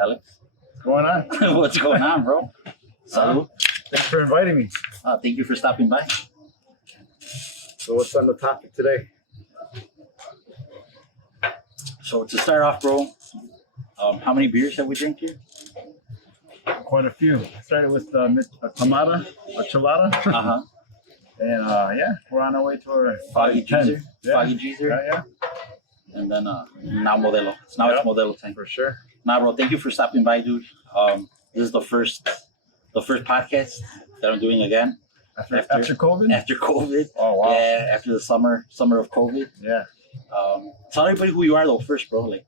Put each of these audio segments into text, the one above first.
Alex. What's going on? What's going on, bro? Salud. Thanks for inviting me. Thank you for stopping by. So what's on the topic today? So to start off, bro, how many beers have we drank here? Quite a few. I started with a Chelada, Uh-huh. and yeah, we're on our way to our Foggy 10. Jeezer. Yeah. Foggy Jeezer. Yeah, And then now Modelo. Now Yep. it's Modelo time. for sure. Nah, bro, thank you for stopping by, dude. This is the first podcast that I'm doing again After COVID? after COVID. Oh wow. Yeah, after the summer of COVID. Yeah. Tell everybody who you are though first, bro. Like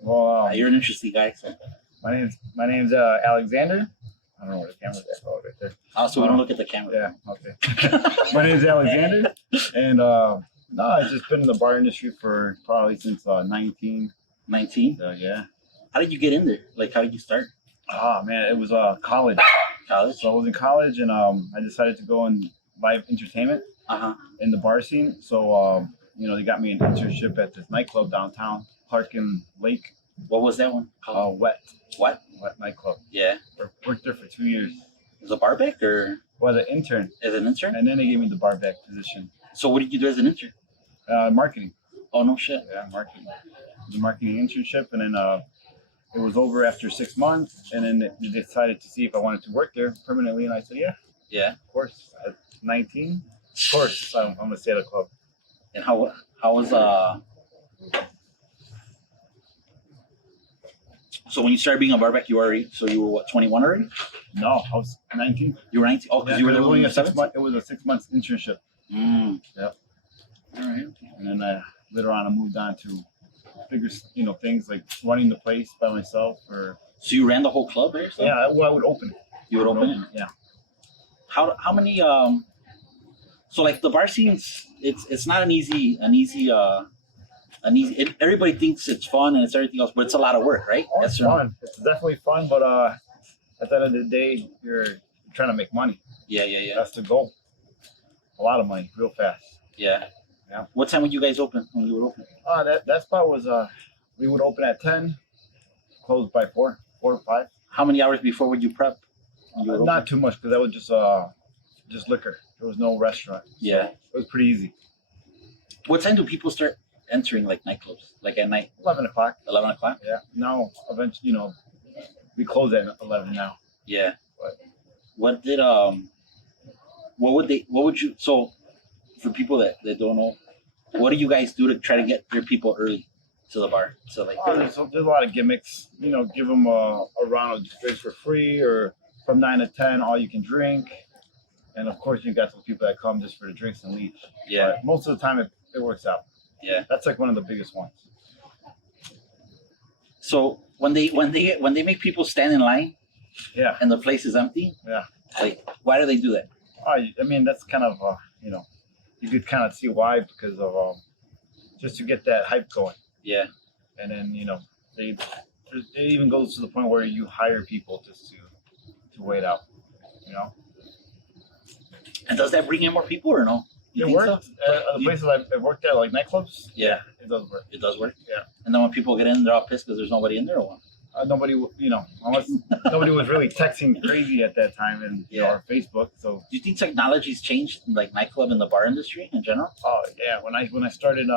Well, you're an interesting guy. So. my name's Alexander. I don't know where the camera's at. Oh, right there. Also, we don't look at the camera. Yeah. Okay. My name's Alexander, and no, I've just been in the bar industry for probably since 19. 19. So yeah. How did you get in there? Like, how did you start? Oh man, it was college. College? So I was in college, and I decided to go in live entertainment Uh-huh. in the bar scene. So they got me an internship at this nightclub downtown, Clark and Lake. What was that one called? Wet What? nightclub. Yeah. Worked there for 2 years. Was it bar back or Was an intern, as an intern? and then they gave me the bar back position. So what did you do as an intern? Marketing. Oh, no shit. Yeah, marketing. It was a marketing internship, and then it was over after 6 months, and then they decided to see if I wanted to work there permanently, and I said, yeah, Yeah. of course. At 19, of course, I'm gonna stay at a club. And how was so when you started being a bar back, you were what, 21 already? No, I was 19. You were 19? Oh, because Yeah, you were it was only only a 6 7? month. It was a 6 months internship, Mm. Yep. All right. and then later on I moved on to bigger, things like running the place by myself, or So you ran the whole club by yourself? I would open it. You would open it? Yeah. How many so like the bar scene's it's not an easy everybody thinks it's fun and it's everything else, but it's a lot of work, right? Oh, it's fun. It's definitely fun, but at the end of the day, you're trying to make money. Yeah. That's the goal. A lot of money, real fast. Yeah. Yeah. What time would you guys open when you would open? That spot was we would open at 10, close by 4 or 5. How many hours before would you prep? When you would Not open? too much, because that was just liquor. There was no restaurant. Yeah. It was pretty easy. What time do people start entering like nightclubs? Like at night? 11 o'clock. 11 o'clock? Yeah. Now, eventually, we close at 11 now. Yeah. What? What would you, so for people that don't know, what do you guys do to try to get your people early to the bar? So like, There's a lot of gimmicks. Give them a round of drinks for free, or from 9 to 10, all you can drink. And of course, you got those people that come just for the drinks and leave. yeah, But most of the time, it works out. yeah. That's like one of the biggest ones. So when they make people stand in line Yeah. and the place is empty, Yeah. like why do they do that? I mean, that's kind of, you could kind of see why, because of just to get that hype going. Yeah, And then, it even goes to the point where you hire people just to wait out, and does that bring in more people or no? You It think worked. so? The places I've worked at, like nightclubs, Yeah, it does work. it does work. Yeah. And then when people get in, they're all pissed because there's nobody in there or what? Nobody, unless nobody was really texting crazy at that time, and or Facebook. So, Do you think technology's changed like nightclub and the bar industry in general? oh yeah, when I started,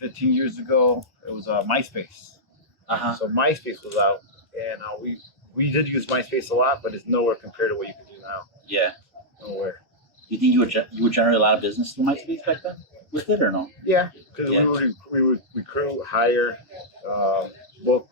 15 years ago, it was MySpace. Uh-huh. So MySpace was out, and we did use MySpace a lot, but it's nowhere compared to what you can do now. Yeah. Nowhere. You think you would generate a lot of business through MySpace back then with it or no? Yeah, because Yeah. we would recruit, hire, book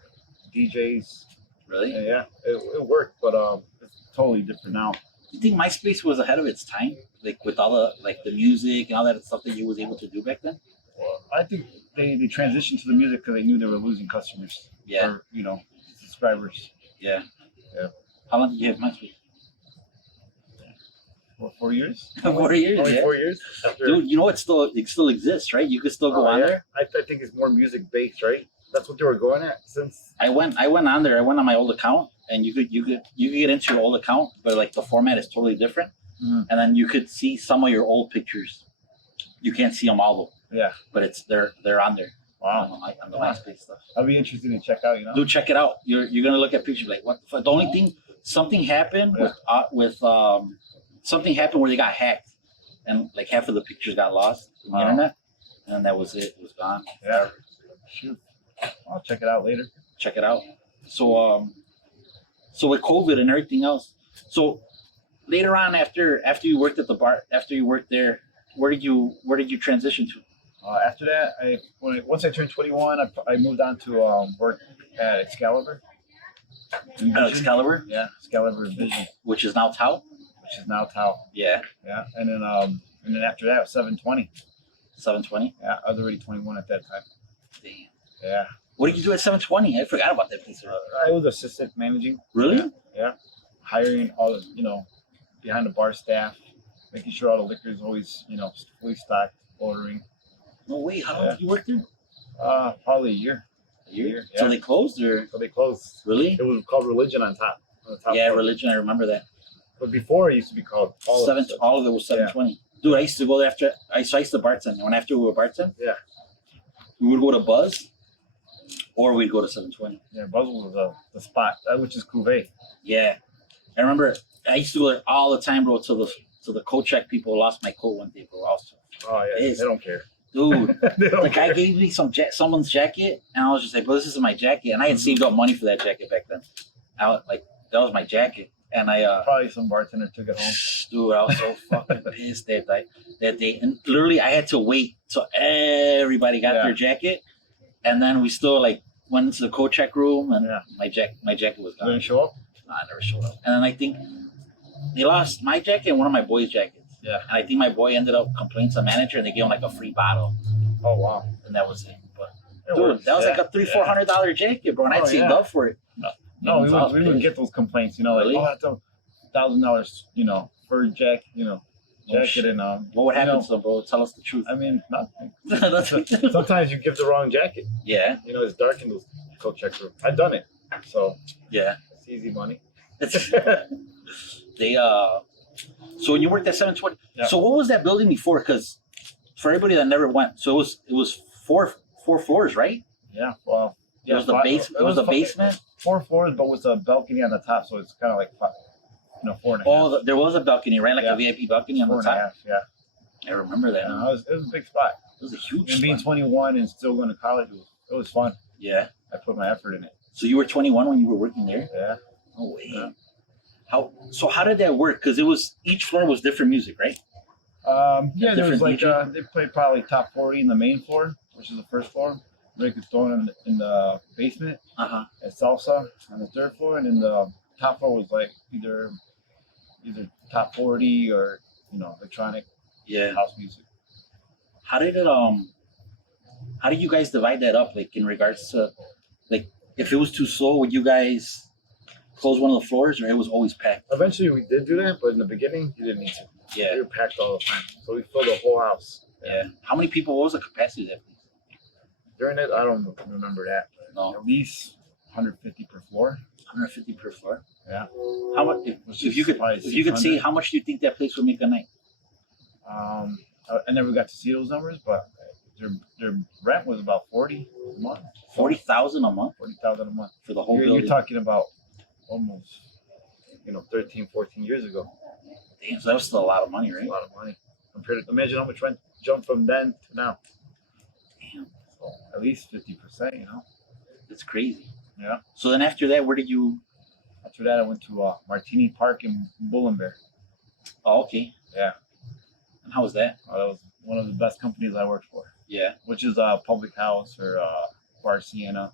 DJs. Really? Yeah, it worked, but it's totally different now. You think MySpace was ahead of its time, like with all the music and all that stuff that you was able to do back then? Well, I think they transitioned to the music because they knew they were losing customers. Yeah. Or, subscribers. Yeah. Yeah. How long did you have MySpace? For 4 years? 4 years. Only Yeah. 4 years? After, Dude, it still exists, right? You could still go on there. I think it's more music based, right? That's what they were going at since. I went on there. I went on my old account, and you could get into your old account, but like the format is totally different. Mhm. And then you could see some of your old pictures. You can't see them all though. Yeah. But they're on there. Wow. On the MySpace stuff. That'd be interesting to check out. Dude, check it out. You're gonna look at pictures like what the fuck. The only thing, something happened with something happened where they got hacked, and like half of the pictures got lost on the internet, and that was it. It was gone. Yeah. Shoot. I'll check it out later. Check it out. So so with COVID and everything else, so later on after you worked at the bar, after you worked there, where did you transition to? After that, once I turned 21, I moved on to work at Excalibur. Excalibur, Yeah, Excalibur Vision, which is now Tao. which is now Tao. Yeah, Yeah, and then after that, 720. 720. Yeah, I was already 21 at that time. Damn. Yeah, What did you do at 720? I forgot about that place. I was assistant managing. Really? Yeah, hiring all the behind the bar staff, making sure all the liquor is always fully stocked, ordering. No way. How long did you work there? Probably a year. A year. Yeah. So they closed, or So they closed. really? It was called Religion on top. On the top Yeah, floor. religion. I remember that. But before it used to be called all of it. All of it was 720. Dude, I used to go there after. I used to bartend. When after we were bartend, Yeah. we would go to Buzz, or we'd go to 720. Yeah, Buzzle was the spot, which is Cuvée. Yeah, I remember. I used to go there all the time, bro. Till the coat check people lost my coat one day, bro. Also, Oh yeah, Yes. they don't care. dude, They don't the guy care. gave me someone's jacket, and I was just like, "Bro, this is my jacket," and I had saved up money for that jacket back then. I was like, that was my jacket, and I Probably some bartender took it home. dude, I was so fucking pissed that day. And literally, I had to wait till everybody got their jacket, and then we still like went into the coat check room, and my jacket was gone. Didn't show up. Nah, I never showed up. And then I think they lost my jacket and one of my boys' jackets. Yeah. And I think my boy ended up complaining to the manager, and they gave him like a free bottle, Oh wow. and that was it. But It dude, works, that was like a $300-400 jacket, bro, and I'd saved up for it. No, And I was we would pissed. get those complaints. Really? Like, oh, that's $1,000. For a jacket. Jacket and What would happen to them, bro? Tell us the truth. I mean, nothing. That's- Sometimes you give the wrong jacket. yeah, It's dark in those coat check room. I've done it, so yeah. it's easy money. They So when you worked at 720, Yeah. so what was that building before? Because for everybody that never went, so it was four floors, right? Yeah, well, It was the base. It was the basement. 4 floors, but with a balcony on the top, so it's kind of like 4.5. Oh, there was a balcony, right? Like a VIP balcony on the 4.5. top. Yeah, I remember that. it was a big spot. It was a huge And being spot. 21 and still going to college, it was fun. Yeah. I put my effort in it. So you were 21 when you were working there? Yeah. No way. Yeah. How did that work? Because each floor was different music, right? Yeah, there was Different like DJ? they played probably top 40 in the main floor, which is the first floor. Reggaeton in the basement, Uh-huh. and salsa on the third floor, and then the top floor was like either top 40 or electronic Yeah. house music. How did you guys divide that up? Like in regards to, like, if it was too slow, would you guys close one of the floors, or it was always packed? Eventually, we did do that, but in the beginning, you didn't need to. Yeah. We were packed all the time, so we filled the whole house. Yeah. How many people? What was the capacity of that place? During it, I don't remember that. No. At least 150 per floor. 150 per floor. Yeah. How much? Which If is you could, probably if you could say, 600. how much do you think that place would make a night? I never got to see those numbers, but their rent was about 40 a month. 40,000 a month 40,000 a month. for the whole You're building. talking about almost 13, 14 years ago. Damn, so that was still a lot of money, That's right? a lot of money. Compared to, imagine how much rent jumped from then to now. Damn, So at least 50%. that's crazy. Yeah. So then after that, where did you? After that, I went to Martini Park in Bullenbear. Oh, okay. Yeah. And how was that? That was one of the best companies I worked for, Yeah. which is Public House or Bar Siena.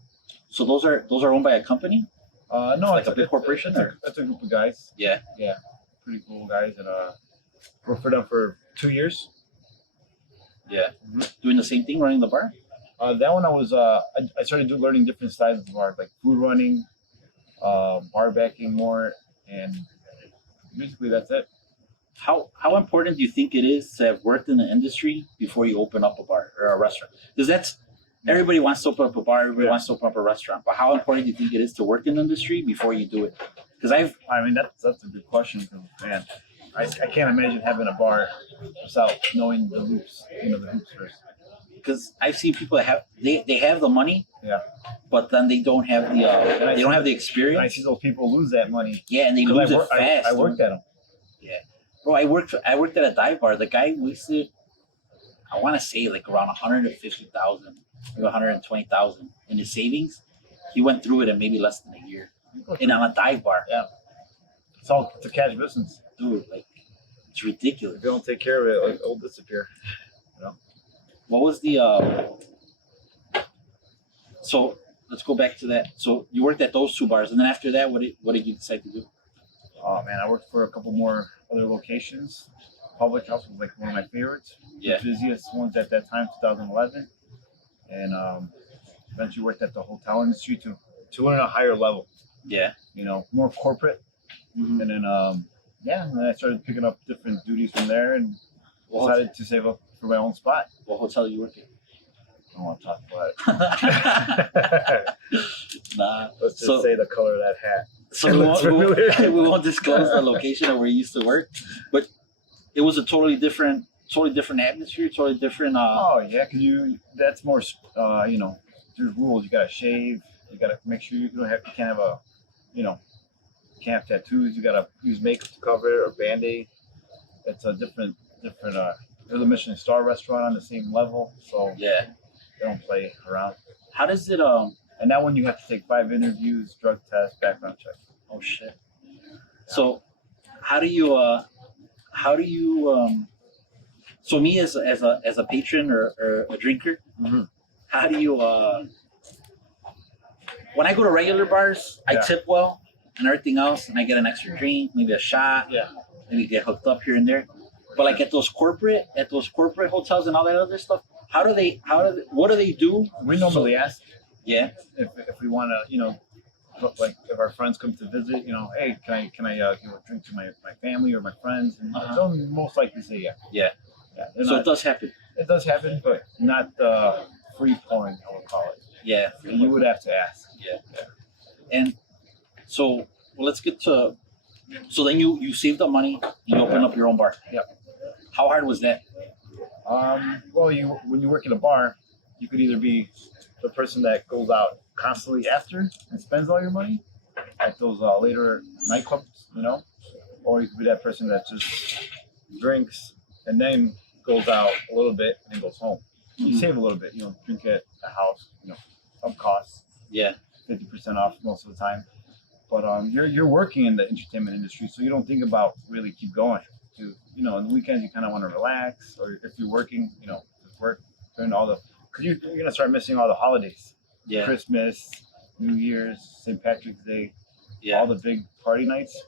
So those are owned by a company? No, Like it's a big corporation, or? That's a group of guys. Yeah. Yeah, pretty cool guys, and worked for them for 2 years. Yeah. Mhm. Doing the same thing, running the bar? That one I was I started learning different styles of bar, like food running, bar backing more, and basically that's it. How important do you think it is to have worked in the industry before you open up a bar or a restaurant? Because that's everybody wants to open up a bar, everybody wants to open up a restaurant. But how important do you think it is to work in the industry before you do it? Because I mean that's a good question, because man, I can't imagine having a bar without knowing the hoops, the hoops first. because I've seen people that have they have the money, Yeah. but then they don't have the they don't have the And I experience. see those people lose that money. Yeah, and they 'Cause lose I, it work, fast. I worked at them. Bro, I worked at a dive bar. The guy wasted, I want to say like around 150,000, maybe 120,000 in his savings. He went through it in maybe less than a year, and on a dive bar, It's all to cash business. dude. Like, it's ridiculous. If you don't take care of it, like, it'll disappear. What was the so let's go back to that. So you worked at those two bars, and then after that, what did you decide to do? Oh man, I worked for a couple more other locations. Public House was like one of my favorites. Yeah. The busiest ones at that time, 2011. And eventually worked at the hotel industry to a higher level, Yeah. you know, more corporate. Mm-hmm. And then, and then I started picking up different duties from there and What, decided to save up for my own spot. what hotel you work I don't want to talk about at? it. Nah. Let's just So- say the color of that hat. So we won't disclose the location of where you used to work, but it was a totally different atmosphere, totally different. Oh yeah, because that's more, you know, there's rules. You gotta shave. You gotta make sure you can't have a, you know, can't have tattoos. You gotta use makeup to cover it or Band-Aid. It's a different. There's a Michelin star restaurant on the same level, so Yeah. they don't play around. How does it And that one you have to take 5 interviews, drug test, background check. Oh shit. So how do you so me as a patron or a drinker, Mhm. how do you when I go to regular bars, I Yeah. tip well and everything else, and I get an extra drink, maybe a shot, Yeah. maybe get hooked up here and there. But like at those corporate hotels and all that other stuff, what do they do? We normally ask Yeah. if we want to, you know, like if our friends come to visit, you know, hey, can I give a drink to my family or my friends? And Uh-huh. they'll most likely say yeah. Yeah. Yeah. So it does happen. It does happen, but not free pouring, I would call it. Yeah. You would have to ask. And so let's get to. So then you save the money, you open up your own bar. Yep. How hard was that? Well, when you work in a bar, you could either be the person that goes out constantly after and spends all your money at those later nightclubs, you know, or you could be that person that just drinks and then goes out a little bit and goes home. You Mhm. save a little bit, you know, drink at the house, you know, some costs, Yeah. 50% off most of the time. But you're working in the entertainment industry, so you don't think about really keep going. You know, on the weekends you kind of want to relax, or if you're working, you know, just work during all the because you're gonna start missing all the holidays, Yeah. Christmas, New Year's, St. Patrick's Day, Yeah. all the big party nights.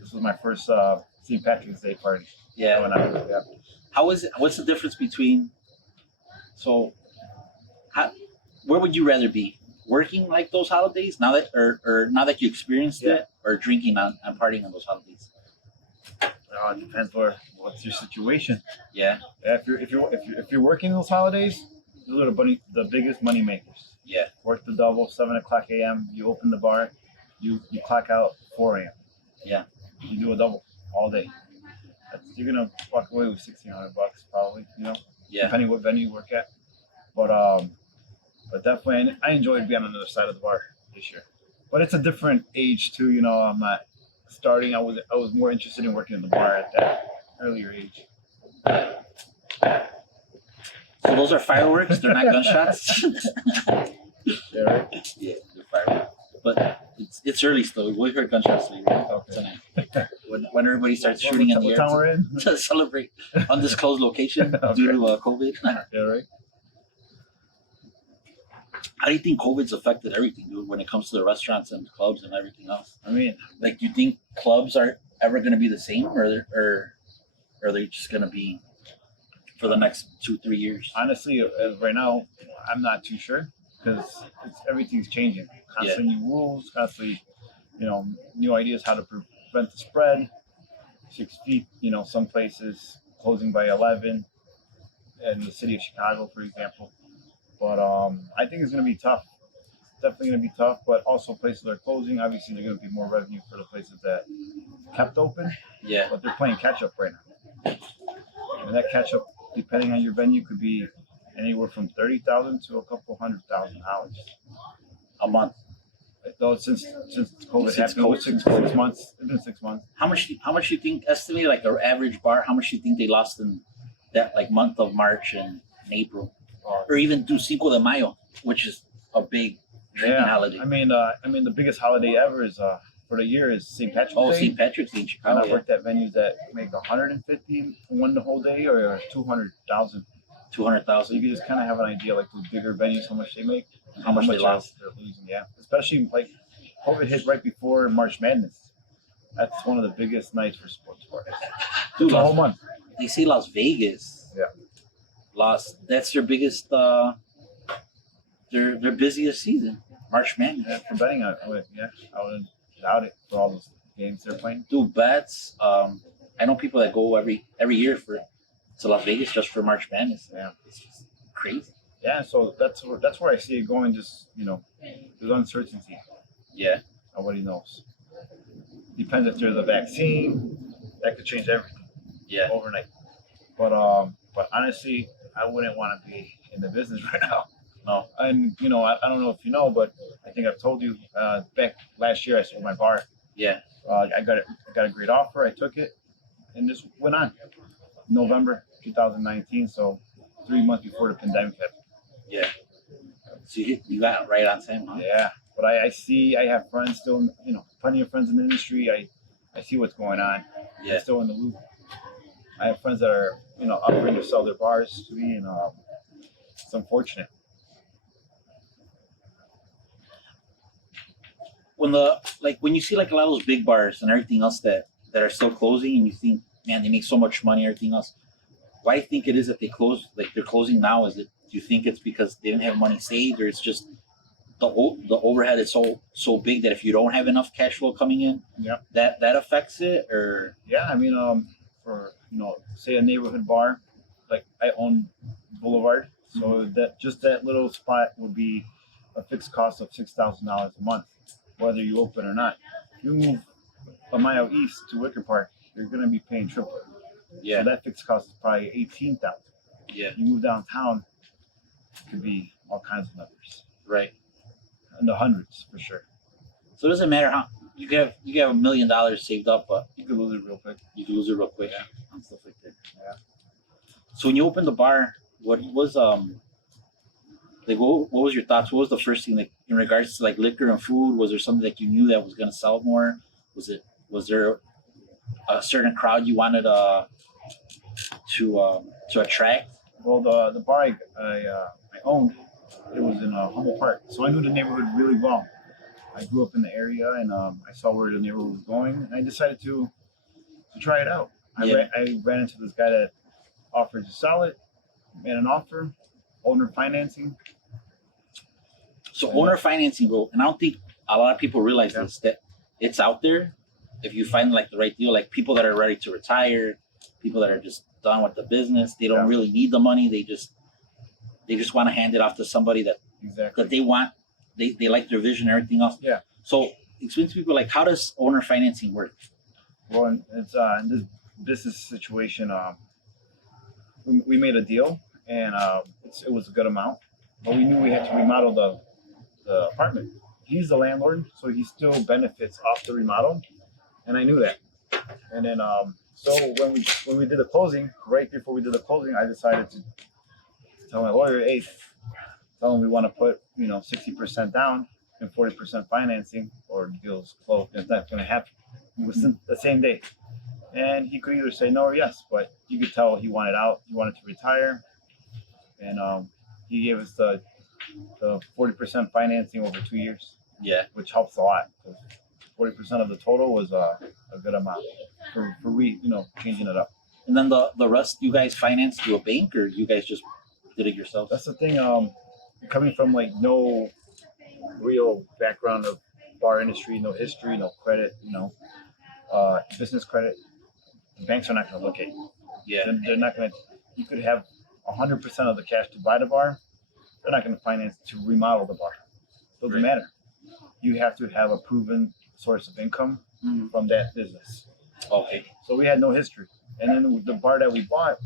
This was my first St. Patrick's Day party. Yeah. Going out. Yeah. How is it? What's the difference between? So, where would you rather be? Working like those holidays now that, or now that you experienced Yeah. it, or drinking and partying on those holidays? It depends what's your situation. Yeah. Yeah, if you're working those holidays, those are the biggest money makers. Yeah. Work the double, 7:00 a.m. You open the bar, you clock out 4 a.m. Yeah. You do a double all day. You're gonna walk away with $1,600 probably. You know, Yeah. depending what venue you work at. But definitely, I enjoyed being on the other side of the bar this year. But it's a different age too. You know, I'm not starting. I was more interested in working in the bar at that earlier age. So those are fireworks. They're not gunshots. Yeah, right? Yeah, they're fireworks. But it's early still. We'll hear gunshots later Okay. tonight. When everybody starts shooting in the What time we're air in? to celebrate undisclosed location due to COVID. Yeah, right. How do you think COVID's affected everything, dude, when it comes to the restaurants and clubs and everything else? I mean, Like, do you think clubs are ever going to be the same, or are they just going to be for the next 2-3 years? honestly, right now, I'm not too sure because everything's changing. Constantly new rules, constantly, you know, new ideas how to prevent the spread. 6 feet, you know, some places closing by 11, in the city of Chicago, for example. But I think it's going to be tough. It's definitely going to be tough. But also, places are closing. Obviously, they're going to be more revenue for the places that kept open. Yeah, But they're playing catch up right now. And that catch up, depending on your venue, could be anywhere from 30,000 to a couple $100,000 a month. Though since COVID Since happened, it was COVID. 6 months. It's been 6 months. How much do you think estimate like an average bar? How much do you think they lost in that like month of March and April, or even do Cinco de Mayo, which is a big drinking holiday? I mean, the biggest holiday ever is for the year is St. Patrick's Oh, Day. St. Patrick's Day in And Chicago. I've worked at venues that make 150 won the whole day, or 200,000. So 200,000. you can just kind of have an idea, like those bigger venues, how much they make, and How much they lost. they're losing. Yeah, especially like COVID hit right before March Madness. That's one of the biggest nights for sports bars. Dude, The whole month. they say Las Vegas. Yeah. Lost. That's their biggest. Their busiest season. March Madness. Yeah, for betting, I wouldn't doubt it for all those games they're playing. Do bets. I know people that go every year to Las Vegas just for March Madness. Yeah. It's just crazy. Yeah, so that's where I see it going. Just there's uncertainty. Yeah. Nobody knows. Depends if there's a vaccine. That could change everything Yeah. overnight. But honestly, I wouldn't want to be in the business right now. No. And I don't know if you know, but I think I've told you back last year I sold my bar. Yeah. I got a great offer. I took it, and this went on. November 2019, so 3 months before the pandemic happened. Yeah. So you got right on time, huh? Yeah, but I have friends still, plenty of friends in the industry. I see what's going on. Yeah. I'm still in the loop. I have friends that are, offering to sell their bars to me, and it's unfortunate. When you see like a lot of those big bars and everything else that are still closing, and you think, man, they make so much money, everything else. Why do you think it is that they close? Like they're closing now? Do you think it's because they didn't have money saved, or it's just the overhead is so big that if you don't have enough cash flow coming in, Yeah. that affects it? Or Yeah, I mean, for say a neighborhood bar, like I own Boulevard, so that little spot would be a fixed cost of $6,000 a month, whether you open or not. You move a mile east to Wicker Park, you're going to be paying triple. yeah, So that fixed cost is probably $18,000. yeah, You move downtown, it could be all kinds of numbers, right. in the hundreds for sure. So it doesn't matter how you can have $1 million saved up, but You could lose it real quick. you can lose it real quick Yeah. and stuff like that. Yeah. So when you opened the bar, what was what was your thoughts? What was the first thing, like in regards to like liquor and food? Was there something that you knew that was gonna sell more? Was there a certain crowd you wanted to attract? Well, the bar I owned, it was in Humboldt Park, so I knew the neighborhood really well. I grew up in the area, and I saw where the neighborhood was going, and I decided to try it out. Yeah. I ran into this guy that offered to sell it, made an offer, owner financing. So owner financing, bro, and I don't think a lot of people realize Yeah. this, that it's out there. If you find like the right deal, like people that are ready to retire, people that are just done with the business, they don't Yeah. really need the money. They just want to hand it off to somebody that Exactly. they want. They like their vision and everything else. Yeah. So explain to people, like, how does owner financing work? Well, it's in this business situation. We made a deal, and it was a good amount, but we knew we had to remodel the apartment. He's the landlord, so he still benefits off the remodel, and I knew that. And then, so when we did the closing, right before we did the closing, I decided to tell my lawyer, hey, tell him we want to put 60% down and 40% financing, or the deal's closed. It's not going to happen. It was the same day. And he could either say no or yes, but you could tell he wanted out. He wanted to retire. And he gave us the 40% financing over 2 years, Yeah. which helps a lot. 40% of the total was a good amount for changing it up. And then the rest, you guys financed through a bank, or you guys just did it yourselves? That's the thing. Coming from like no real background of bar industry, no history, no credit, business credit, the banks are not going to look at you. Yeah. They're not going to. You could have 100% of the cash to buy the bar. They're not going to finance to remodel the bar. Doesn't Right. matter. You have to have a proven source of income Mhm. from that business. Okay. So we had no history, and then the bar that we bought,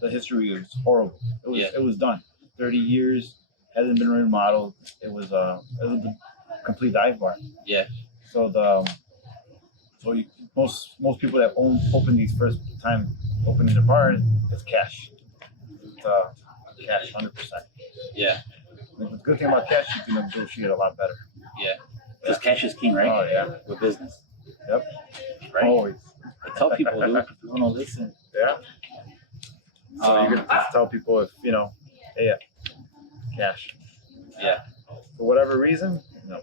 the history was horrible. It was Yeah. it was done. 30 years, hasn't been remodeled. It was a complete dive bar. Yeah. So most people that open these first time opening the bar, it's cash. It's cash, 100%. Yeah. The good thing about cash, you can negotiate a lot better. Yeah. Because cash is king, right? Oh yeah. With business. Yep. Right. Always. I tell people, dude, people don't listen. Yeah. So you can just tell people if hey, cash. Yeah. For whatever reason, no.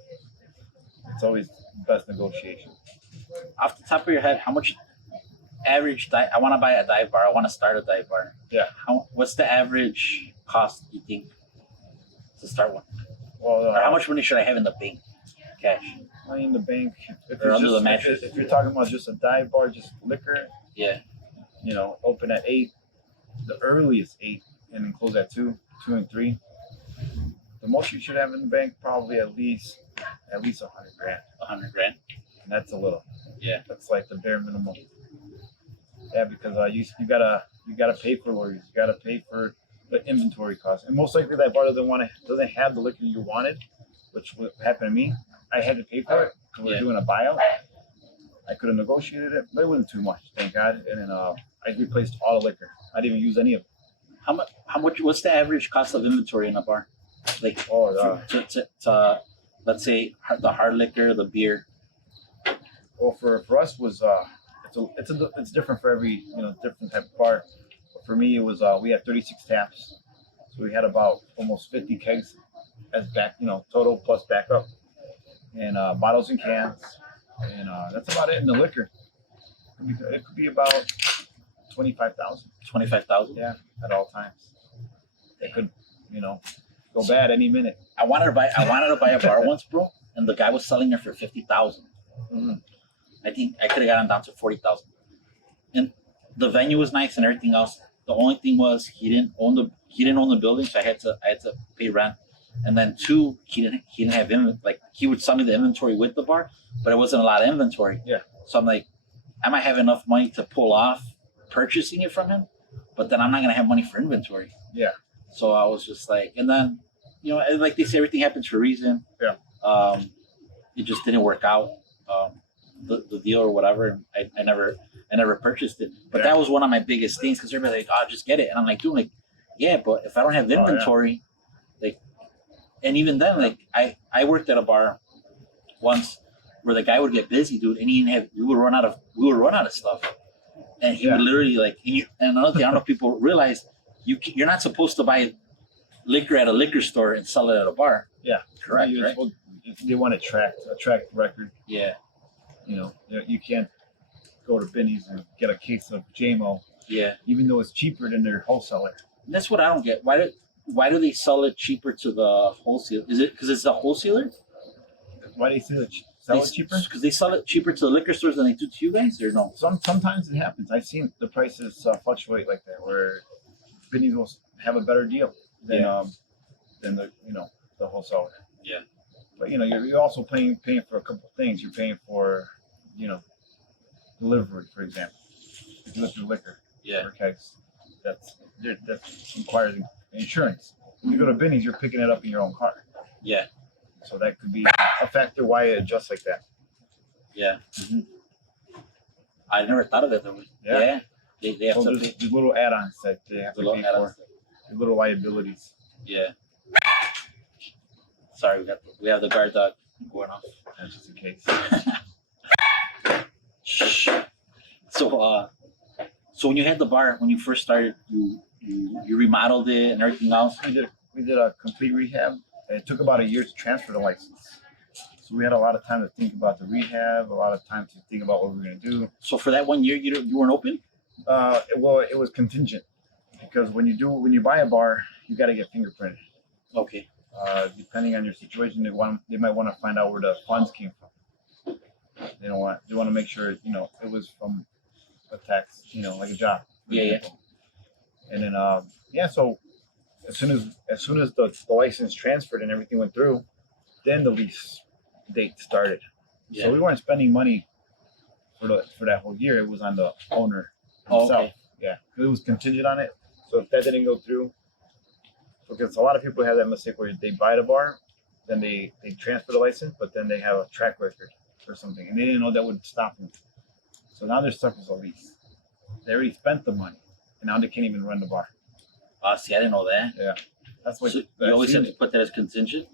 It's always the best negotiation. Off the top of your head, how much average dive? I want to buy a dive bar. I want to start a dive bar. Yeah. What's the average cost you think to start one? Well, Or how much money should I have in the bank? Cash. money in the bank? If Or it's under just, the mattress. if you're talking about just a dive bar, just liquor, Yeah. Open at 8, the earliest 8, and then close at 2 and 3. The most you should have in the bank probably at least $100,000. $100,000. And that's a little. Yeah. That's like the bare minimum. Yeah, because you gotta pay for lawyers, you gotta pay for the inventory costs, and most likely that bar doesn't have the liquor you wanted, which would happen to me. I had to pay for it because we were doing a buyout. I could have negotiated it, but it wasn't too much, thank God. And then I replaced all the liquor. I didn't even use any of it. How much? What's the average cost of inventory in a bar? Like, to let's say the hard liquor, the beer. Well, for us was it's different for every different type of bar. But for me, it was we had 36 taps, so we had about almost 50 kegs as back total plus backup, and bottles and cans, and that's about it. In the liquor, it could be about 25,000. 25,000. Yeah, at all times. It could go bad any minute. I wanted to buy a bar once, bro, and the guy was selling it for 50,000. Mm-hmm. I think I could have gotten down to 40,000. And the venue was nice and everything else. The only thing was he didn't own the building, so I had to pay rent. And then 2, he didn't have he would sell me the inventory with the bar, but it wasn't a lot of inventory. Yeah. So I'm like, I might have enough money to pull off purchasing it from him, but then I'm not gonna have money for inventory. Yeah. So I was just like, and then and like they say, everything happens for a reason. Yeah. It just didn't work out. The deal or whatever. I never purchased it. But that was one of my biggest things because everybody's like, "Oh, just get it," and I'm like, "Dude, like, yeah, but if I don't have the inventory, and even then, like, I worked at a bar once where the guy would get busy, dude, and we would run out of stuff, and he would literally and another thing I don't know if people realize, you're not supposed to buy liquor at a liquor store and sell it at a bar. Yeah, correct. Right? They want to track record. Yeah. You can't go to Benny's and get a case of JMO. Yeah. Even though it's cheaper than their wholesaler. And that's what I don't get. Why do they sell it cheaper to the wholesaler? Is it because it's the wholesaler? Why do they sell it cheaper? Because they sell it cheaper to the liquor stores than they do to you guys, or no? Sometimes it happens. I've seen the prices fluctuate like that, where Benny's will have a better deal than the wholesaler. Yeah. But you're also paying for a couple of things. You're paying for delivery, for example. If you look through liquor, or kegs, that requires insurance. When you go to Benny's, you're picking it up in your own car. Yeah. So that could be a factor why it adjusts like that. Yeah. Mm-hmm. I never thought of it that way. Yeah. They have so there's little add-ons that they have to pay for. Little liabilities. Yeah. Sorry, we have the guard dog going off. That's just in case. So when you had the bar, when you first started, you remodeled it and everything else? We did a complete rehab. It took about a year to transfer the license. So we had a lot of time to think about the rehab, a lot of time to think about what we were going to do. So for that 1 year, you weren't open? Well, it was contingent because when you buy a bar, you got to get fingerprinted. Okay. Depending on your situation, they might want to find out where the funds came from. They want to make sure it was from a tax, like a job. Yeah. And then so as soon as the license transferred and everything went through, then the lease date started. Yeah. So we weren't spending money for that whole year. It was on the owner himself. Okay. Yeah, it was contingent on it. So if that didn't go through, Because a lot of people have that mistake where they buy the bar, then they transfer the license, but then they have a track record or something, and they didn't know that would stop them. So now they're stuck with a lease. They already spent the money, and now they can't even run the bar. See, I didn't know that. That's what So you always have to put that as contingent.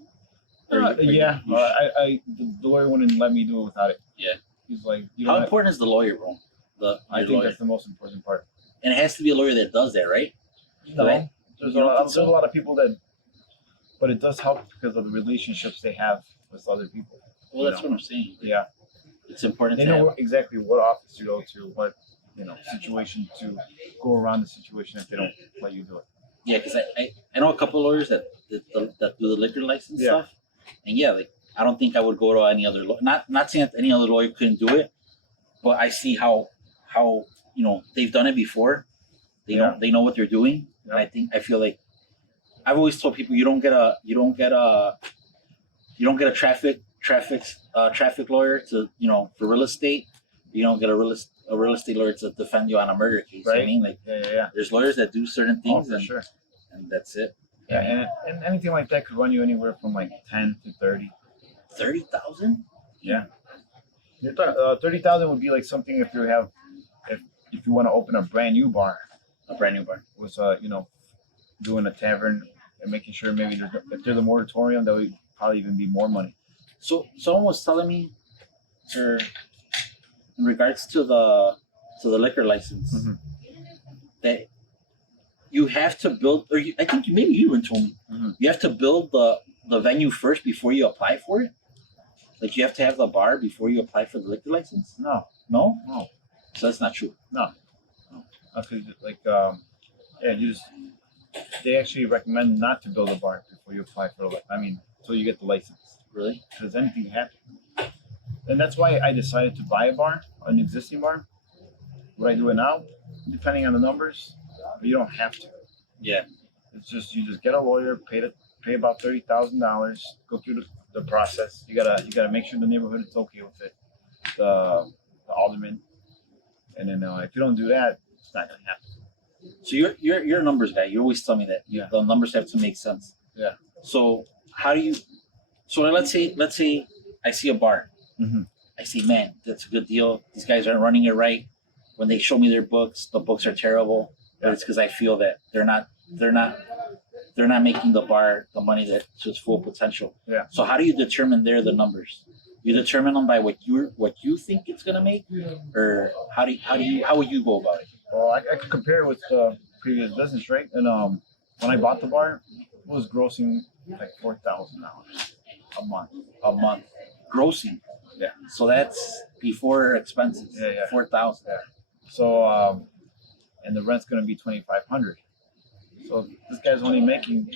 yeah, you the lawyer wouldn't let me do it without it. Yeah. He's like, you How don't have, important is the lawyer, bro? I Your think lawyer, that's the most important part. and it has to be a lawyer that does that, right? No, Right? there's You don't think there's a so? lot of people that, but it does help because of the relationships they have with other people. Well, that's what I'm saying. Yeah, It's important they to know have. exactly what office to go to, what situation to go around the situation if they don't let you do it. Yeah, because I know a couple of lawyers that do the liquor license Yeah. stuff, and yeah, like I don't think I would go to any other not saying that any other lawyer couldn't do it, but I see how they've done it before. They know what they're doing, and I feel like I've always told people you don't get a traffic lawyer to for real estate. You don't get a real estate lawyer to defend you on a murder case. Right. I mean, like Yeah. there's lawyers that do certain Oh, things, for sure. and that's it. Yeah, and anything like that could run you anywhere from like 10 to 30. 30,000? Yeah. 30,000 would be like something if you want to open a brand new bar. A brand new bar. Was doing a tavern and making sure maybe if there's a moratorium, that would probably even be more money. So someone was telling me, in regards to the liquor license, Mhm. that you have to build, or I think maybe you even told me, Mhm. you have to build the venue first before you apply for it. Like you have to have the bar before you apply for the liquor license. No, No, no, so that's not true. because they actually recommend not to build a bar before you apply for until you get the license, Really? because anything can happen. And that's why I decided to buy a bar, an existing bar. Would I do it now? Depending on the numbers, but you don't have to. Yeah. It's just you just get a lawyer, pay about $30,000, go through the process. You gotta make sure the neighborhood is okay with it, the alderman, and then if you don't do that, it's not gonna happen. So you're a numbers guy. You always tell me that. Yeah. The numbers have to make sense. Yeah. So how do you? So let's say I see a bar. Mhm. I say, man, that's a good deal. These guys aren't running it right. When they show me their books, the books are terrible. But it's because I feel that they're not making the bar the money that to its full potential. Yeah. So how do you determine the numbers? You determine them by what you think it's gonna make, or how would you go about it? Well, I could compare it with the previous business, right? And when I bought the bar, it was grossing like $4,000 A month grossing. Yeah. So that's before expenses. Yeah. 4,000. So and the rent's gonna be $2,500. So this guy's only making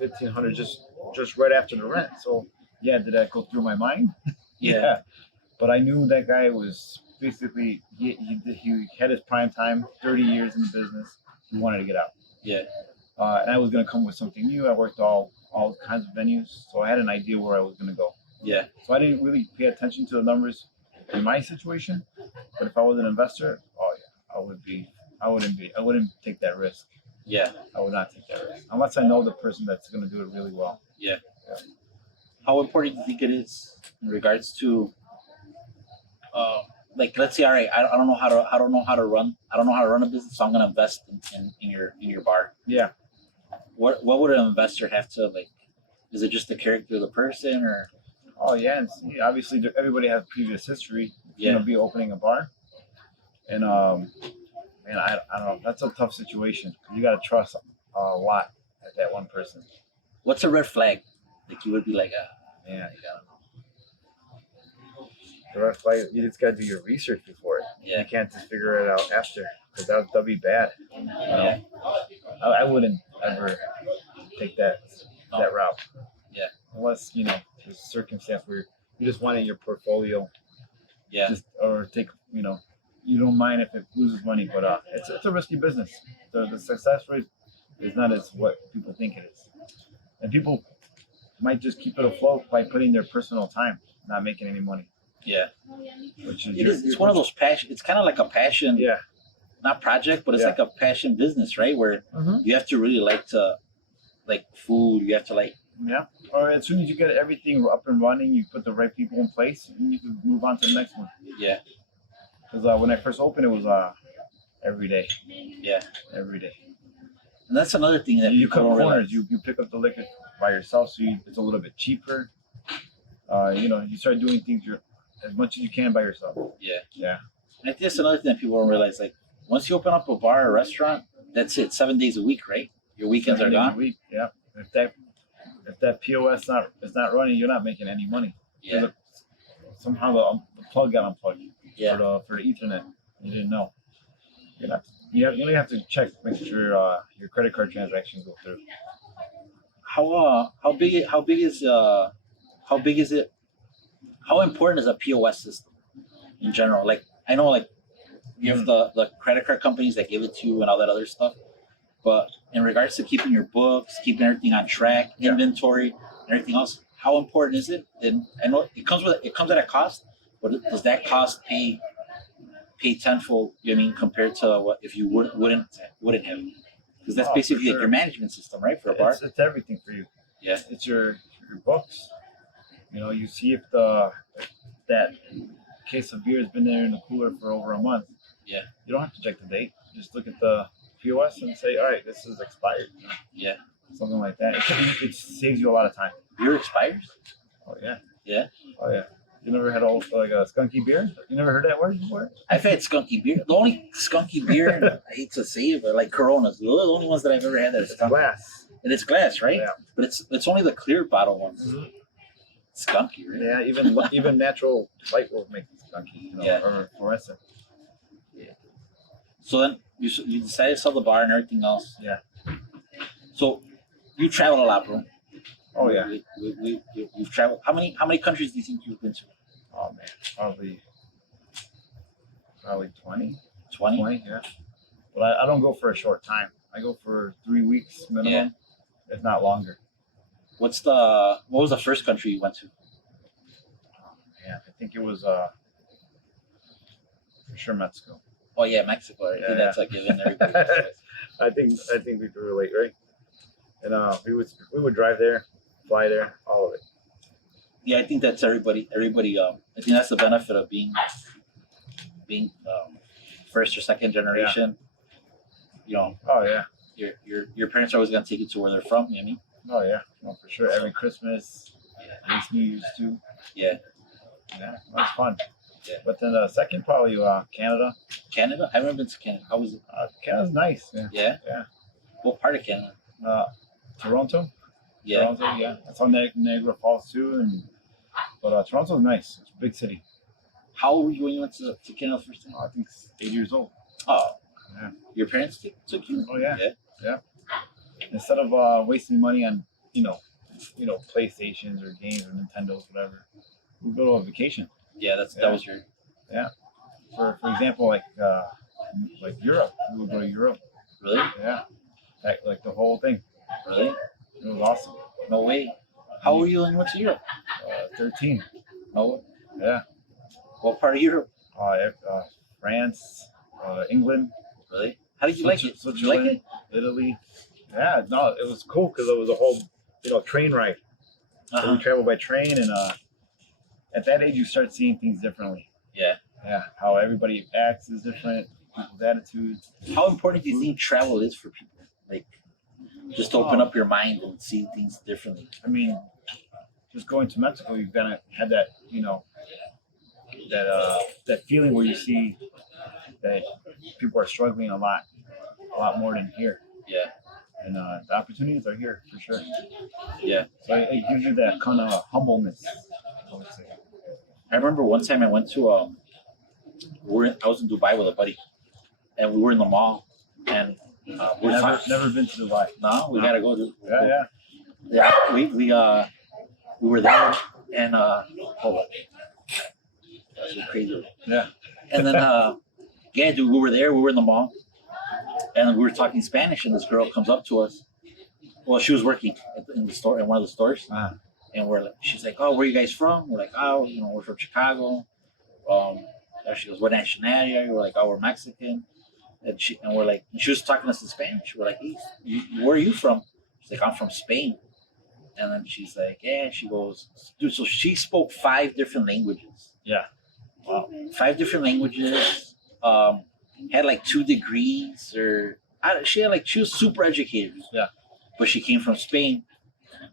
$1,500 just right after the rent. So yeah, did that go through my mind? Yeah. But I knew that guy was basically he had his prime time, 30 years in the business. He wanted to get out. Yeah. And I was gonna come with something new. I worked all kinds of venues, so I had an idea where I was gonna go. Yeah. So I didn't really pay attention to the numbers in my situation. But if I was an investor, oh yeah, I wouldn't take that risk. Yeah. I would not take that risk unless I know the person that's gonna do it really well. How important do you think it is in regards to, like, let's say, all right, I don't know how to run a business, so I'm gonna invest in your bar. Yeah. What would an investor have to like? Is it just the character of the person, or? Oh yeah, and see, obviously everybody has previous history. Yeah. Be opening a bar, and man, I don't know. That's a tough situation. You got to trust a lot at that one person. What's a red flag? Like you would be like, Yeah, you got the red flag. You just got to do your research before it. yeah, You can't just figure it out after, because that'll be bad. You know? yeah, I wouldn't ever take that route. Yeah. Unless there's a circumstance where you just want it in your portfolio. yeah, Or take you don't mind if it loses money, but it's a risky business. The success rate is not as what people think it is, and people might just keep it afloat by putting their personal time, not making any money. yeah. Which is It's one of those passion. It's kind of like a passion, Yeah. not project, but it's Yeah. like a passion business, right? Where Mm-hmm. you have to really like to like food. You have to like Yeah. Or as soon as you get everything up and running, you put the right people in place, and you can move on to the next one. yeah Because when I first opened, it was every day, yeah. every day. And that's another thing that You people cut don't corners. realize. You pick up the liquor by yourself, so it's a little bit cheaper. You start doing things as much as you can by yourself. Yeah. Yeah. And I think that's another thing that people don't realize. Like once you open up a bar or restaurant, that's it. 7 days a week, right? Your weekends are 7 days a gone. week. Yeah. If that POS is not running, you're not making any money. Yeah, Somehow the plug got unplugged yeah. for the Ethernet. You didn't know. You only have to check, make sure your credit card transactions go through. How big is it? How important is a POS system in general? Like I know, like you have the credit card companies that give it to you and all that other stuff. But in regards to keeping your books, keeping everything on track, Yeah. inventory, and everything else, how important is it? And I know it comes at a cost, but does that cost pay tenfold? You know what I mean, compared to what if you wouldn't have? Because that's Oh, for basically like sure. your management system, right, for a bar. It's everything for you. Yeah. It's your books. You see if that case of beer has been there in the cooler for over a month. Yeah. You don't have to check the date. Just look at the POS and say, all right, this is expired. Yeah. Something like that. It saves you a lot of time. Beer expires. Oh yeah. Yeah. Oh yeah. You never had like a skunky beer? You never heard that word before? I've had skunky beer. The only skunky beer I hate to say it, but like Coronas, those are the only ones that I've ever had that are It's skunky. glass. And it's glass, right? Yeah. But it's only the clear bottle ones. Mhm. Skunky, right? Yeah, even natural light will make it skunky, Yeah. or fluorescent. So then you decided to sell the bar and everything else. Yeah. So you travel a lot, bro. Oh yeah. You've traveled. How many countries do you think you've been to? Oh man, probably 20. 20? 20, yeah. But I don't go for a short time. I go for 3 weeks minimum, if not longer. What was the first country you went to? Yeah, I think it was for sure Mexico. Oh yeah, Mexico. I think Yeah, that's like given everybody. I think we could relate, right? And we would drive there, fly there, all of it. Yeah, I think that's everybody. I think that's the benefit of being first or second generation. You know, Oh yeah, your parents are always gonna take you to where they're from. You know what I mean? oh yeah, no, for sure. Every Christmas, at least New Year's too. Yeah. Yeah, that's fun. Yeah. But then second probably Canada. Canada? I haven't been to Canada. How was it? Canada's nice. Yeah. Yeah. Yeah. What part of Canada? Toronto. Yeah. Toronto, yeah. That's on Niagara Falls too, but Toronto's nice. It's a big city. How old were you when you went to Canada the first time? I think 8 years old. Oh. Yeah. Your parents took you? Oh yeah. Yeah. Instead of wasting money on PlayStations or games or Nintendos, whatever, we go to a vacation. Yeah, that Yeah. was your. For example, like Europe, we would go to Europe. Really? Yeah. Like the whole thing. Really? It was awesome. No way. How old were you when you went to Europe? 13. No way. Yeah. What part of Europe? France, England, Really? How did you like it? Did you like it? Italy. Yeah, no, it was cool because it was a whole, train ride. So Uh-huh. we traveled by train, and at that age, you start seeing things differently. Yeah. Yeah, how everybody acts is different, people's attitudes. How important do you think travel is for people? Like, just to open up your mind and see things differently. I mean, just going to Mexico, you've got to have that, that feeling where you see that people are struggling a lot more than here. Yeah. And the opportunities are here for sure. Yeah. So it gives you that kind of humbleness, I would say. I remember one time I went to I was in Dubai with a buddy, and we were in the mall, and we were talking. Never been to Dubai. No, we gotta go to. Yeah. We were there, and hold on, that's so crazy. Yeah. And then yeah, dude, we were there. We were in the mall, and we were talking Spanish, and this girl comes up to us. Well, she was working in the store, in one of the stores. Uh-huh. And she's like, "Oh, where are you guys from?" We're like, "Oh, we're from Chicago." And she goes, "What nationality are you?" We're like, "Oh, we're Mexican." And she was talking to us in Spanish. We're like, "Hey, where are you from?" She's like, I'm from Spain. And then she's like, yeah, she goes, dude, so she spoke 5 different languages. Yeah. Wow. 5 different languages, had like 2 degrees, she was super educated. Yeah. But she came from Spain.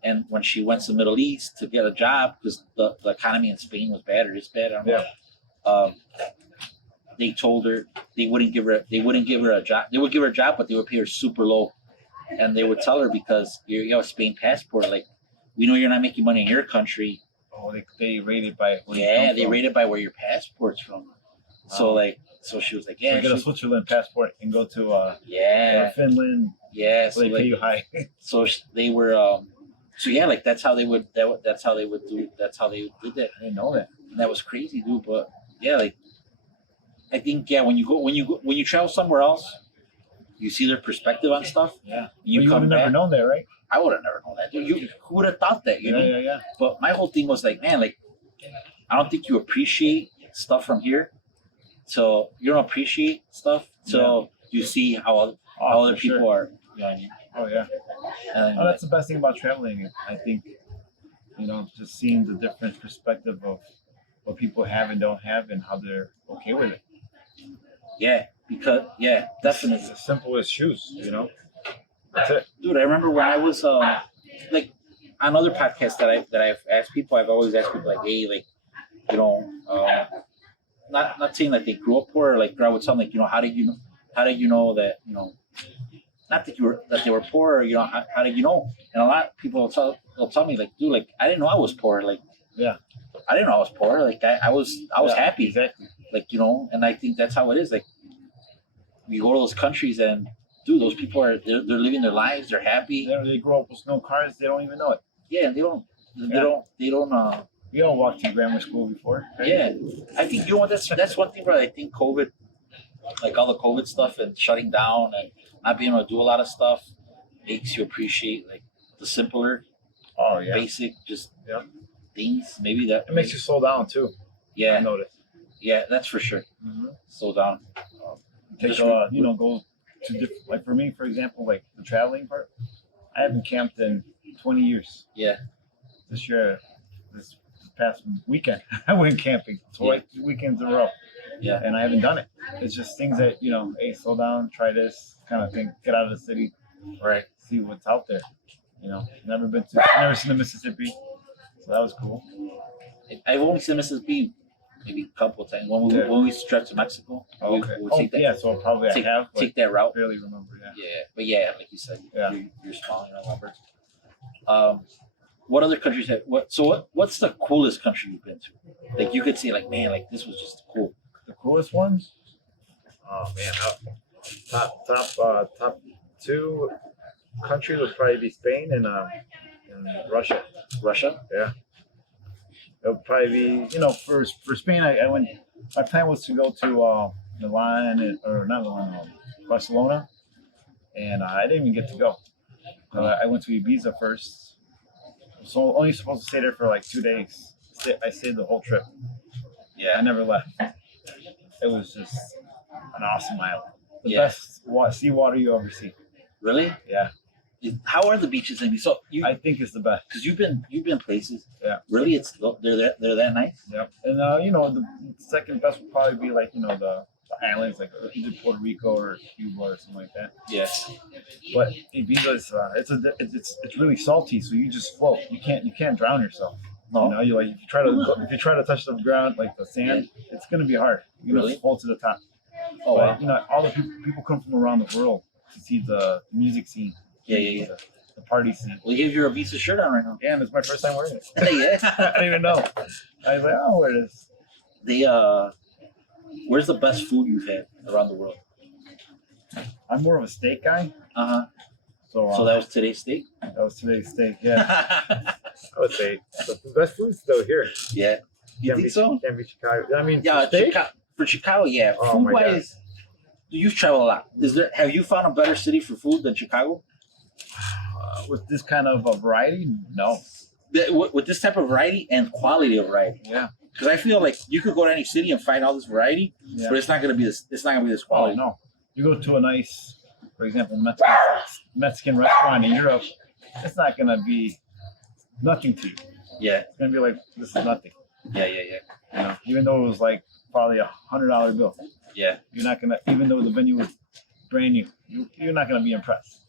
And when she went to the Middle East to get a job, because the economy in Spain was bad or is bad, I don't know. They told her they wouldn't give her a job. They would give her a job, but they would pay her super low. And they would tell her, because you have a Spain passport, like, we know you're not making money in your country. Oh, they rate it by where they rate it by where your passport's from. So so she was like, yeah, so get a Switzerland passport and go to Finland. Yeah, so they pay you high. So they were so yeah, like that's how they would did that. I didn't know that. And that was crazy, dude. But yeah, like I think when you travel somewhere else, you see their perspective on stuff. Yeah, You would come have back. never known that, right? I would have never known that, dude. Who would have thought that? You know? Yeah. But my whole thing was like, man, like I don't think you appreciate stuff from here. So you don't appreciate stuff. So you see how other for people sure. are. You know what I mean? Oh yeah. And That's the best thing about traveling. I think, just seeing the different perspective of what people have and don't have, and how they're okay with it. Definitely. It's as simple as shoes. That's it. Dude, I remember when I was like on other podcasts that I've asked people, I've always asked people like, hey, like, not saying that they grew up poor, or like grew up with something, like, how did you know that, not that they were poor, or, how did you know? And a lot of people will tell me like, dude, like I didn't know I was poor, like I didn't know I was poor, like I was happy, Exactly. like, and I think that's how it is. Like you go to those countries and dude, those people they're living their lives, they're happy. They grow up with no cars, they don't even know it. Yeah, they don't. We all walked through grammar school before. Right? Yeah, I think that's one thing where I think COVID, like all the COVID stuff and shutting down and not being able to do a lot of stuff, makes you appreciate like the simpler, basic, just things. Maybe that it makes you slow down too. Yeah, I noticed. Yeah, that's for sure. Mm-hmm. Slow down. Take go to different. Like for me, for example, like the traveling part, I haven't camped in 20 years. Yeah. This past weekend, I went camping. Twice 2 weekends in a row. Yeah. And I haven't done it. It's just things that, hey, slow down, try this kind of thing. Get out of the city. Right. See what's out there. Never seen the Mississippi. So that was cool. I've only seen Mississippi maybe a couple of times. When we stretched to Mexico. Oh, okay. We'll take that, yeah, so probably I have. Take that route. I barely remember, Yeah, but yeah, like you said, yeah. you're small, you don't remember. What other countries have what's the coolest country you've been to? Like you could say like, man, like this was just cool. The coolest ones? Oh man, top 2 countries would probably be Spain and Russia. Russia? Yeah. It would probably be, for Spain, I went. My plan was to go to Barcelona, and I didn't even get to go. I went to Ibiza first. So only supposed to stay there for like 2 days. I stayed the whole trip. Yeah, I never left. It was just an awesome island. The best seawater you ever see. Really? Yeah. How are the beaches in? So I think it's the best because you've been places. Yeah. Really, they're that nice. Yeah. And the second best would probably be like the islands like either Puerto Rico or Cuba or something like that. Yeah. But Ibiza is it's really salty, so you just float. You can't drown yourself. No. You if you try to touch the ground like the sand, it's gonna be hard. You're gonna fall to the top. Oh but, wow. All the people come from around the world to see the music scene. Yeah. The party scene. Well, you have your Ibiza shirt on right now. Yeah, and it's my first time wearing it. Yeah. I didn't even know. I was like, I'll wear this. Where's the best food you've had around the world? I'm more of a steak guy. So that was today's steak? That was today's steak, yeah. I would say the best food's still here. Yeah. You think so? Can't be Chicago. I mean, yeah, for Chicago, yeah. Oh, food-wise, you've traveled a lot. Have you found a better city for food than Chicago? With this kind of a variety, no. With this type of variety and quality of variety. Yeah. Because I feel like you could go to any city and find all this variety, but it's not gonna be this. It's not gonna be this quality. Oh, no. You go to a nice, for example, Mexican restaurant in Europe, it's not gonna be nothing to you. Yeah, It's gonna be like this is nothing. yeah. You know, even though it was like probably $100 bill, Yeah. you're not gonna. Even though the venue was brand new, you're not gonna be impressed.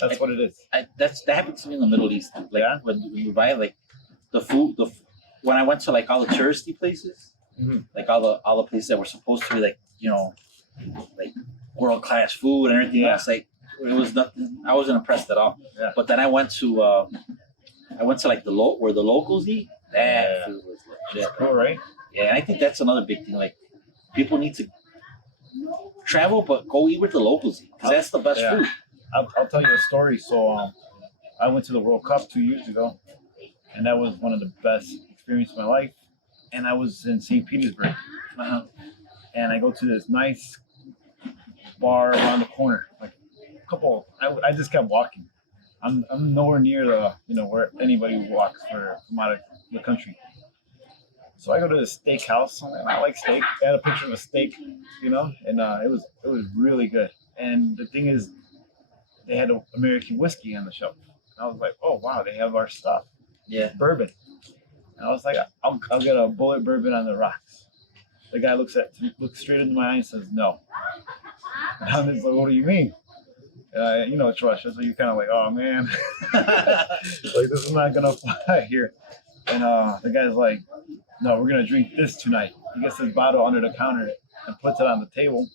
That's what it is. That happened to me in the Middle East. Like Yeah? when you buy like the food, when I went to like all the touristy places, Mhm. like all the places that were supposed to be like like world class food and everything Yeah. else, like it was nothing. I wasn't impressed at all. Yeah. But then I went to like where the locals eat. That Yeah. food was legit. Cool, right? Yeah, and I think that's another big thing. Like people need to travel, but go eat with the locals because that's the best Yeah. food. I'll tell you a story. So I went to the World Cup 2 years ago, and that was one of the best experiences of my life. And I was in St. Petersburg, Uh-huh. and I go to this nice bar around the corner. Like a couple, I just kept walking. I'm nowhere near the where anybody walks from out of the country. So I go to the steakhouse. And I like steak. I had a picture of a steak, and it was really good. And the thing is, they had American whiskey on the shelf. And I was like, oh wow, they have our stuff, Yeah. bourbon. And I was like, I'll get a bullet bourbon on the rocks. The guy looks straight into my eye and says no. And I'm just like, what do you mean? It's Russia, so you're kind of like, oh man, like this is not gonna fly here. And the guy's like, no, we're gonna drink this tonight. He gets his bottle under the counter and puts it on the table,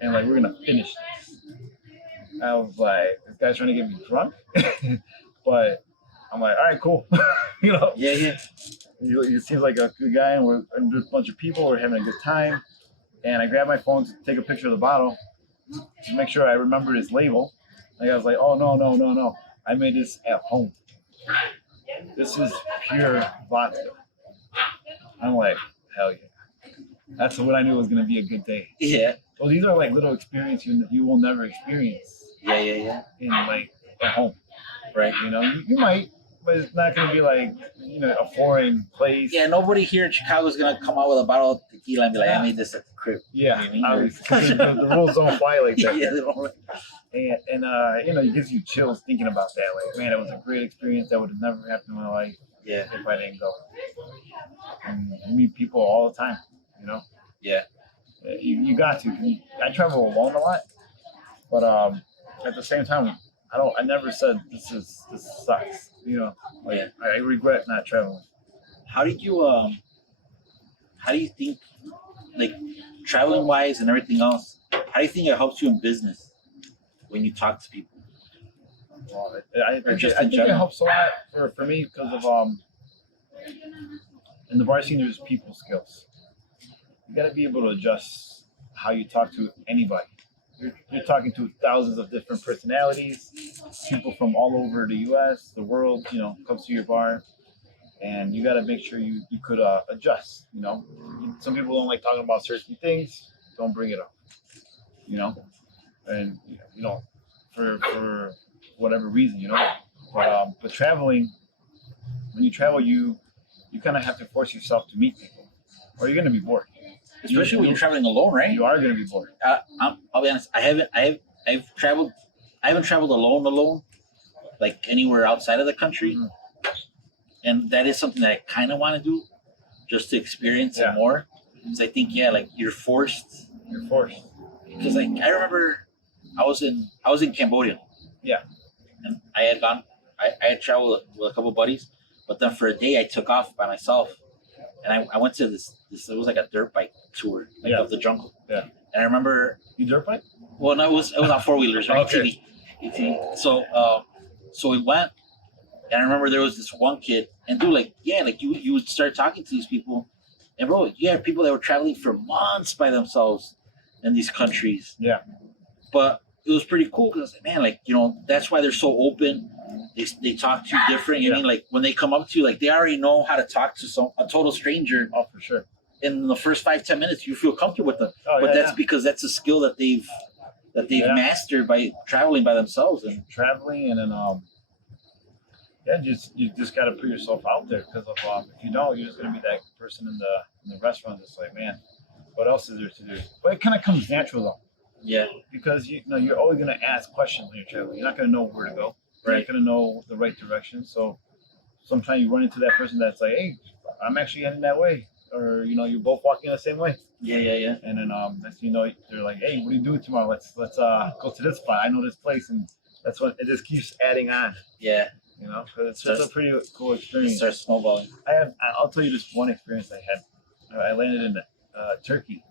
and like we're gonna finish this. I was like, this guy's trying to get me drunk, but I'm like, all right, cool. Yeah. He seems like a good guy, and there's a bunch of people. We're having a good time, and I grabbed my phone to take a picture of the bottle to make sure I remembered his label. Like I was like, oh no, I made this at home. This is pure vodka. I'm like, hell yeah. That's what I knew was gonna be a good day. Yeah. So these are like little experiences you will never experience Yeah. in like at home. Right. You might, but it's not gonna be like a foreign place. Yeah, nobody here in Chicago is gonna come out with a bottle of tequila and be like, I made this at the crib. Yeah, You know what I mean? obviously, 'cause the rules don't apply like that. Yeah, they don't. And it gives you chills thinking about that. Like, man, it was a great experience that would have never happened in my life Yeah. if I didn't go. And you meet people all the time. Yeah. You got to. I travel alone a lot, but at the same time, I never said this sucks. Yeah. I regret not traveling. How do you think, like, traveling wise and everything else, how do you think it helps you in business when you talk to people? Well, I Or think, just I in think it general? helps a lot for me because of in the bar scene there's people skills. You got to be able to adjust how you talk to anybody. You're talking to thousands of different personalities, people from all over the U.S., the world. Comes to your bar, and you got to make sure you could adjust. Some people don't like talking about certain things. Don't bring it up. And for whatever reason, But traveling, when you travel, you kind of have to force yourself to meet people, or you're gonna be bored. Especially when you're traveling alone, right? You are gonna be bored. I'll be honest. I haven't traveled alone, like anywhere outside of the country, Mhm. and that is something that I kind of want to do, just to experience Yeah. it more. Because I think, like you're forced. You're forced. Because like I remember, I was in Cambodia. Yeah. And I had traveled with a couple of buddies, but then for a day I took off by myself, and I went to this. It was like a dirt bike tour, like Yeah. of the jungle. Yeah. And I remember, You dirt bike? well, no, it was on 4-wheelers, right? Okay. ATV. So we went, and I remember there was this one kid, and dude, like you would start talking to these people, and bro, you had people that were traveling for months by themselves in these countries. Yeah. But it was pretty cool because, man, like, that's why they're so open. They talk to you different. Yeah. I mean, like, when they come up to you, like, they already know how to talk to a total stranger. Oh, for sure. In the first 5-10 minutes, you feel comfortable with them. Oh, But yeah, that's yeah. because that's a skill that they've Yeah. mastered by traveling by themselves. And Traveling, and then you just got to put yourself out there, because of if you don't, you're just gonna be that person in the restaurant that's like, man, what else is there to do? But it kind of comes natural though, yeah, because you're always gonna ask questions when you're traveling. You're not gonna know where to go. You're Right. not gonna know the right direction. So sometimes you run into that person that's like, "Hey, I'm actually heading that way," or you're both walking the same way. Yeah, yeah, yeah. And then next thing you know, they're like, "Hey, what are you doing tomorrow? Let's go to this spot. I know this place," and that's when it just keeps adding on. Yeah. 'Cause it's just a pretty cool It experience. starts snowballing. I'll tell you this one experience I had. I landed in Turkey,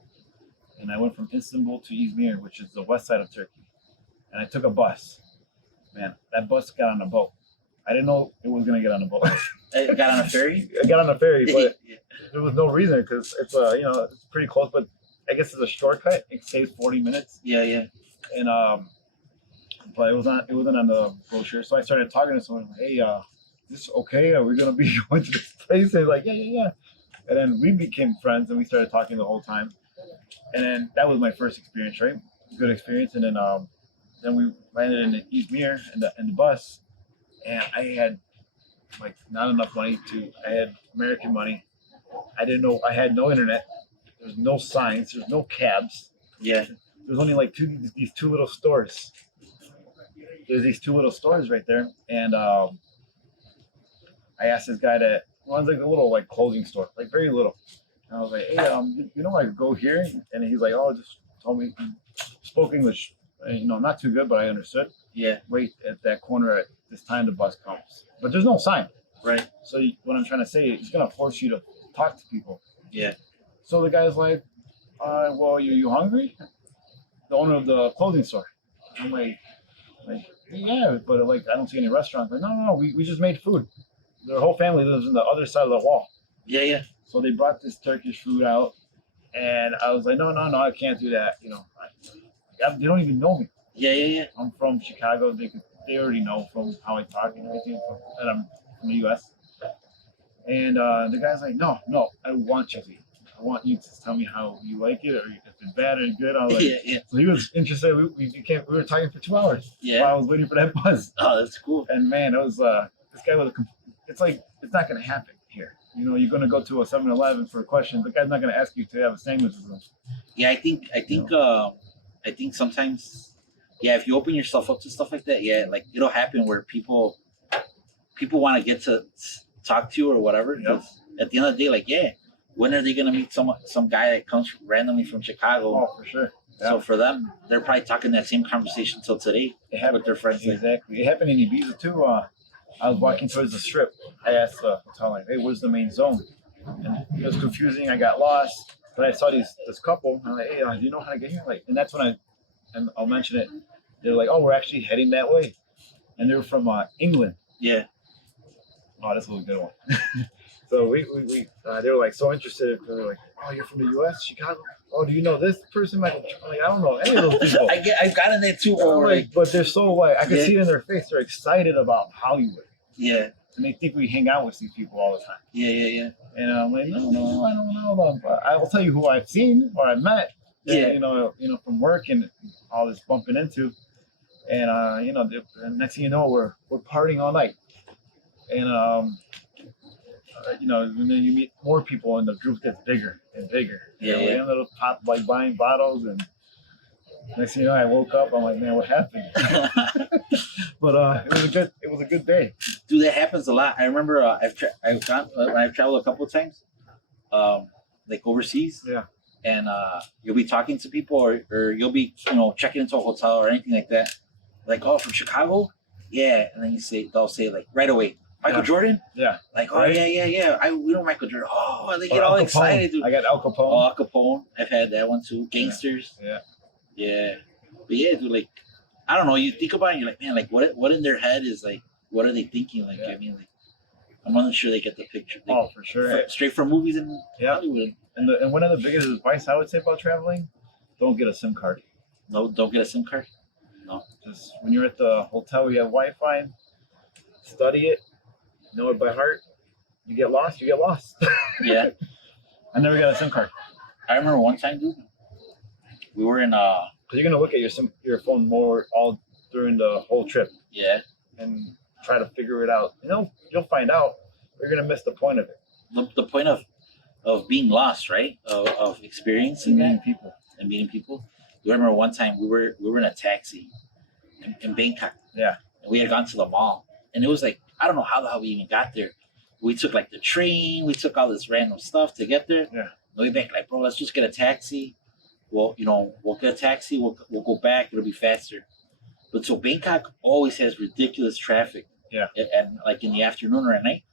and I went from Istanbul to Izmir, which is the west side of Turkey, and I took a bus. Man, that bus got on a boat. I didn't know it was gonna get on a boat. It got on a ferry. I got on a ferry, but Yeah. there was no reason because it's it's pretty close, but I guess it's a shortcut. It saves 40 minutes, Yeah, yeah. and but it wasn't on the brochure. So I started talking to someone. Hey, is this okay? Are we gonna be going to this place? And they're like, yeah. And then we became friends, and we started talking the whole time. And then that was my first experience, right? Good experience. And then we landed in Izmir in the bus, and I had like not enough money I had American money. I didn't know. I had no internet. There was no signs. There was no cabs. Yeah. There was only like these two little stores. There's these two little stores right there, and I asked this guy that runs like a little like clothing store, like very little. And I was like, "Hey, I could go here," and he's like, "Oh, just told me." He spoke English, not too good, but I understood. Yeah. Wait at that corner at this time the bus comes, but there's no sign. Right. So what I'm trying to say, it's gonna force you to talk to people. Yeah. So the guy's like, "Well, you hungry?" The owner of the clothing store. I'm like, yeah, but like I don't see any restaurants. Like, no, we just made food. Their whole family lives on the other side of the wall. Yeah, yeah. So they brought this Turkish food out, and I was like, no, I can't do that. They don't even know me. Yeah, yeah, yeah. I'm from Chicago. They already know from how I talk and everything that I'm from the U.S. And the guy's like, no, I want you to eat. I want you to tell me how you like it, or if it's bad or good. I was like, Yeah. so he was interested. We were talking for 2 hours Yeah. while I was waiting for that bus. Oh, that's cool. And man, it was this guy was it's like it's not gonna happen here. You're gonna go to a 7-Eleven for a question. The guy's not gonna ask you to have a sandwich with him. Yeah, I think sometimes, yeah, if you open yourself up to stuff like that, yeah, like it'll happen where people want to get to talk to you or whatever. Yep. 'Cause at the end of the day, like, yeah, when are they gonna meet some guy that comes randomly from Chicago? Oh, for sure. So for them, they're probably talking that same conversation till today It happened with their friends. Like, exactly. It happened in Ibiza too. I was walking towards the strip. I asked the hotel like, "Hey, where's the main zone?" And it was confusing. I got lost, but I saw this couple. I'm like, "Hey, do you know how to get here?" Like, and that's when I'll mention it. They're like, "Oh, we're actually heading that way," and they were from England. yeah, Oh, this was a good one. So we they were like so interested. They were like, "Oh, you're from the U.S., Chicago? Oh, do you know this person, Michael?" I'm like, "I don't know any of those people." I've gotten that too. I'm Or like, but they're so like I can Yeah. see it in their face. They're excited about Hollywood, yeah, and they think we hang out with these people all the time. yeah. And I'm like, no, I don't know them. But I will tell you who I've seen or I've met. Yeah. From work and all this bumping into, and the next thing you know, we're partying all night, and and then you meet more people, and the group gets bigger and bigger. Yeah, We ended up like buying bottles, and next thing you know, I woke up. I'm like, man, what happened? But it was a good day. Dude, that happens a lot. I remember I've traveled a couple of times, like overseas. Yeah. And you'll be talking to people, or you'll be checking into a hotel or anything like that. Like, oh, from Chicago, yeah. And then they'll say like right away, Michael Yeah. Jordan. Yeah. Like, oh Right. yeah. We know Michael Jordan. Oh, they get Or all Al Capone. excited. Dude. I got Al Capone. Oh, Al Capone. I've had that one too. Gangsters. Yeah. Yeah. But yeah, dude, like, I don't know. You think about it, you're like, man, like, what in their head is like, what are they thinking? Like, Yeah. I mean, like, I'm not sure they get the picture. Like, Oh, for sure. straight from movies in Yeah. Hollywood. And one of the biggest advice I would say about traveling, don't get a SIM card. No, don't get a SIM card. Just when you're at the hotel, you have Wi-Fi. Study it, know it by heart. You get lost, you get lost. Yeah. I never got a SIM card I remember one time, dude, we were in because you're gonna look at your phone more all during the whole trip yeah, and try to figure it out. You'll find out. But you're gonna miss the point of it. the point of being lost, right? Of experiencing Meeting that people. and meeting people. I remember one time we were in a taxi in Bangkok. Yeah. And we had gone to the mall, and it was like I don't know how the hell we even got there. We took like the train, we took all this random stuff to get there. Yeah. We back like, bro, let's just get a taxi. Well, we'll get a taxi. We'll go back. It'll be faster. But so Bangkok always has ridiculous traffic. Yeah. At like in the afternoon or at night.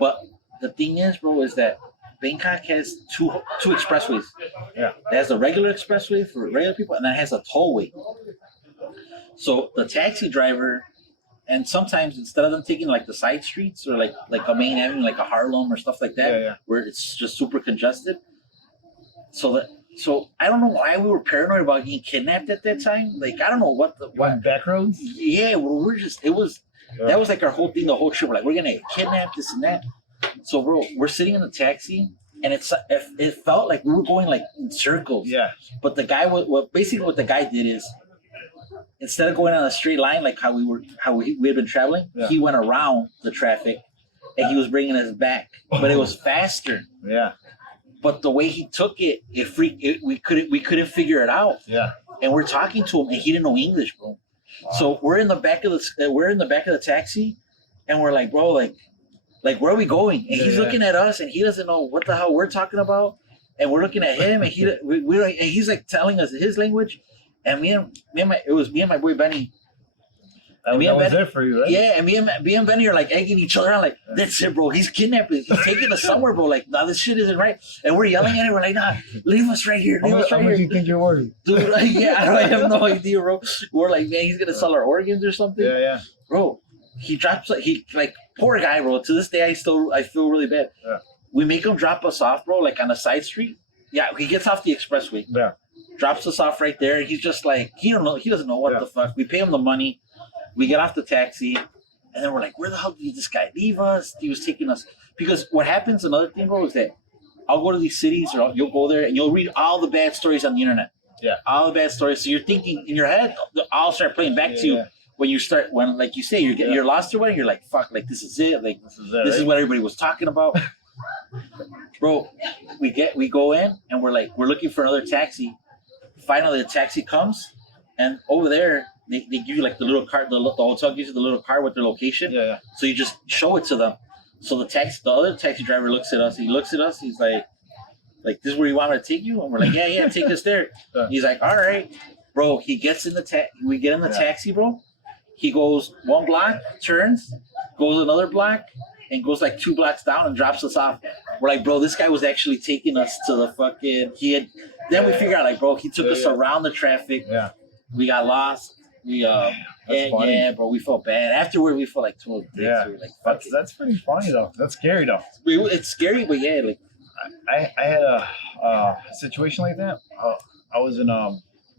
But the thing is, bro, is that Bangkok has two expressways. Yeah. It has a regular expressway for regular people, and then it has a tollway. So the taxi driver, and sometimes instead of them taking like the side streets or like a main avenue, like a Harlem or stuff like that, where it's just super congested. So I don't know why we were paranoid about getting kidnapped at that time. Like I don't know what back roads. Yeah, we're just that was like our whole thing, the whole trip. We're like we're gonna get kidnapped, this and that. So bro, we're sitting in the taxi, and it felt like we were going like in circles. Yeah. But the guy, what the guy did is, instead of going on a straight line like how we had been traveling, he went around the traffic, and he was bringing us back. But it was faster. Yeah. But the way he took it, we couldn't figure it out. Yeah. And we're talking to him, and he didn't know English, bro. Wow. So we're in the back of the taxi, and we're like, bro, like where are we going? And he's looking at us, and he doesn't know what the hell we're talking about, and we're looking at him, and he's like telling us his language, and me and my boy Benny. That was it for you, right? Yeah, and me and Benny are like egging each other on, like, that's it, bro. He's kidnapping. He's taking us somewhere, bro. Like, nah, this shit isn't right. And we're yelling at him. We're like, nah, leave us right here. Leave us right how here. much do you think you're worth? Dude, like, yeah, I have no idea, bro. We're like, man, he's gonna sell our organs or something. Yeah. Bro, he drops like poor guy, bro. To this day, I feel really bad. Yeah. We make him drop us off, bro, like on a side street. Yeah, he gets off the expressway. Yeah. Drops us off right there. He's just like, he doesn't know what the fuck. We pay him the money. We get off the taxi, and then we're like, where the hell did this guy leave us? He was taking us. Because what happens, another thing, bro, is that I'll go to these cities, or you'll go there, and you'll read all the bad stories on the internet. Yeah. All the bad stories. So you're thinking, in your head, I'll start playing back to you when, like you say, you're lost or what, you're like, fuck, like, this is it. Like, this is what everybody was talking about. Bro, we go in, and we're looking for another taxi. Finally, the taxi comes, and over there, they give you like the little card. The hotel gives you the little card with their location. Yeah. So you just show it to them. So the other taxi driver looks at us. He looks at us. He's like, this is where you want me to take you? And we're like, yeah, take us there. He's like, all right, bro. He gets in we get in the taxi, bro. He goes one block, turns, goes another block, and goes like 2 blocks down and drops us off. We're like, bro, this guy was actually taking us to the fucking. Then we figure out, like, bro, he took us around the traffic. Yeah. We got lost. Bro, we felt bad. Afterward, we felt like total dicks. Yeah. We were like, that's pretty funny though. That's scary though. It's scary, but yeah, like I had a situation like that. I was in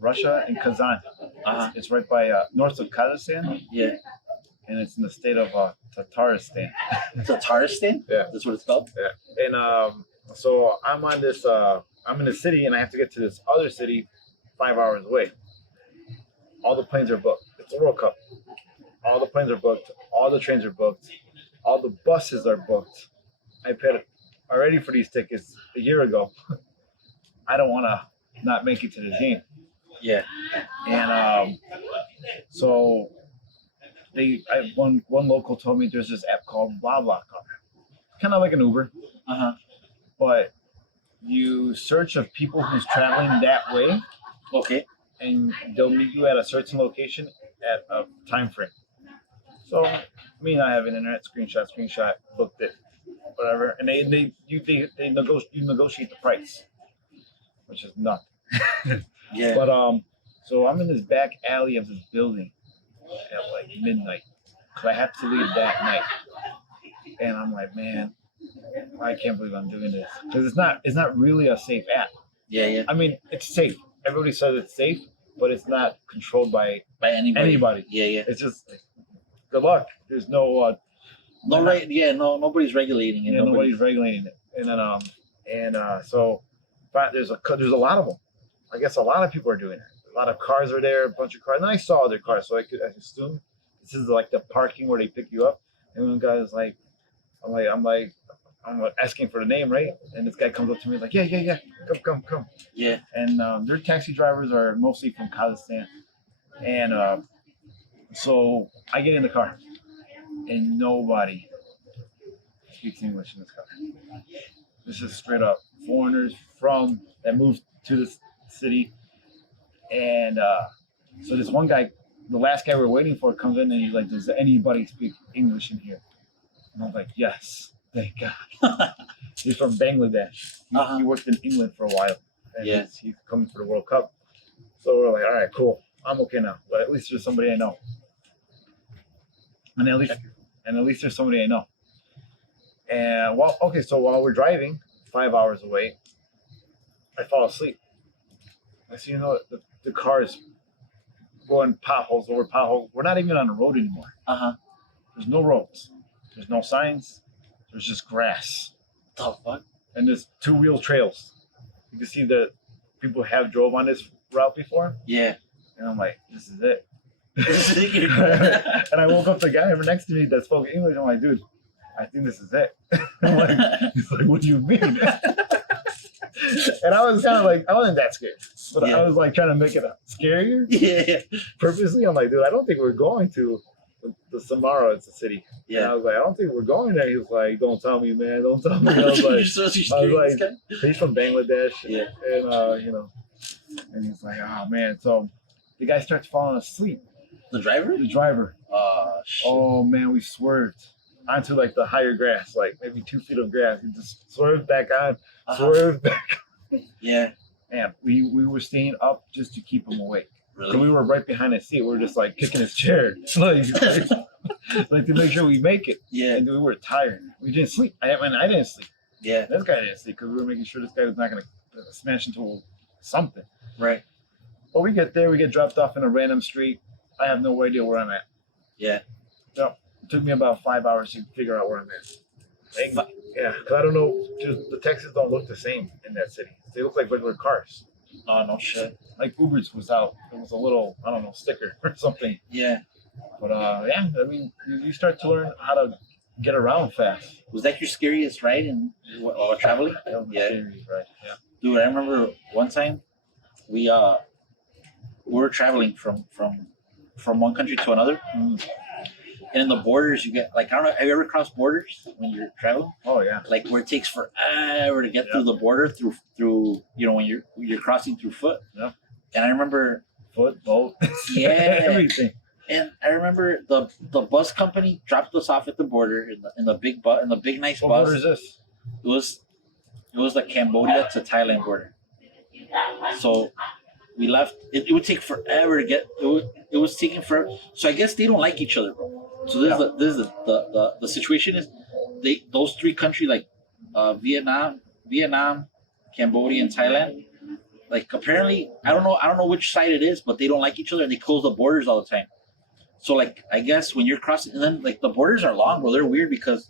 Russia, in Kazan. It's right by north of Kazakhstan. Yeah. And it's in the state of Tatarstan. Tatarstan? Yeah. That's what it's called? Yeah. And so I'm on this. I'm in the city, and I have to get to this other city 5 hours away. All the planes are booked. It's the World Cup. All the planes are booked. All the trains are booked. All the buses are booked. I paid already for these tickets a year ago. I don't want to not make it to the game. Yeah. And so one local told me there's this app called BlaBlaCar, kind of like an Uber. But you search of people who's traveling that way. Okay. And they'll meet you at a certain location at a time frame. So, me and I have an internet screenshot, booked it, whatever, and you negotiate the price, which is nothing. Yeah. But so I'm in this back alley of this building at like midnight, because I have to leave that night, and I'm like, man, I can't believe I'm doing this, because it's not really a safe app. Yeah. I mean, it's safe. Everybody says it's safe, but it's not controlled by anybody. Yeah. It's just good luck. There's nobody's regulating it. Nobody's regulating it. And then so there's a lot of them. I guess a lot of people are doing it. A lot of cars are there, a bunch of cars. And I saw other cars, so I assume this is like the parking where they pick you up. And one guy is like, I'm asking for the name, right? And this guy comes up to me like, yeah, come. Yeah. And their taxi drivers are mostly from Kazakhstan. And So I get in the car, and nobody speaks English in this car. This is straight up foreigners that moved to this city, and so this one guy, the last guy we were waiting for, comes in and he's like, "Does anybody speak English in here?" And I was like, "Yes, thank God." He's from Bangladesh. He worked in England for a while, and Yeah. he's coming for the World Cup. So we're like, "All right, cool. I'm okay now. But at least there's somebody I know." And at least there's somebody I know. And so while we're driving 5 hours away, I fall asleep. I see, the car is going potholes over potholes. We're not even on the road anymore. There's no roads. There's no signs. There's just grass. The fuck? And there's two-wheel trails. You can see that people have drove on this route before. Yeah. And I'm like, this is it. Yeah. And I woke up the guy next to me that spoke English. I'm like, dude, I think this is it. He's like, what do you mean? And I was kind of like, I wasn't that scared, but Yeah. I was like trying to make it scarier Yeah. purposely. I'm like, dude, I don't think we're going to the Samara. It's a city. And I Yeah. was like, I don't think we're going there. He was like, don't tell me, man. Don't tell me. I was You're like, supposed to be scared of this guy? he's from Bangladesh. Yeah. And, and he's like, oh, man. So the guy starts falling asleep. The driver? The driver. Shit. Oh, man, we swerved onto like the higher grass, like maybe 2 feet of grass. He just swerved back on, swerved back. Yeah. Man, we were staying up just to keep him awake. Really? So we were right behind his seat. We were just like kicking his chair, like to make sure we make it. Yeah. And we were tired. We didn't sleep. I didn't sleep. Yeah. This guy didn't sleep because we were making sure this guy was not going to smash into something. Right. But we get there. We get dropped off in a random street. I have no idea where I'm at. Yeah. So it took me about 5 hours to figure out where I'm at. Yeah, because I don't know. Just the taxis don't look the same in that city. They look like regular cars. Oh, no shit. Like Uber's was out. It was a little, I don't know, sticker or something. Yeah. But yeah, I mean, you start to learn how to get around fast. Was that your scariest ride while traveling? That was Yeah. scary, right? Yeah. Dude, I remember one time we were traveling from one country to another. Mm. And in the borders, you get like, I don't know, have you ever crossed borders when you're traveling? Oh yeah. Like where it takes forever to get through the border through when you're crossing through foot. Yeah. And I remember Foot, boat. Yeah. Everything. and I remember the bus company dropped us off at the border in the big nice What bus. border is this? It was the Cambodia to Thailand border. So we left. It would take forever to get. It was taking forever. So I guess they don't like each other, bro. So this is the situation is those three countries like Vietnam, Cambodia, and Thailand. Like apparently, I don't know which side it is, but they don't like each other and they close the borders all the time. So like I guess when you're crossing, and then like the borders are long, bro. They're weird because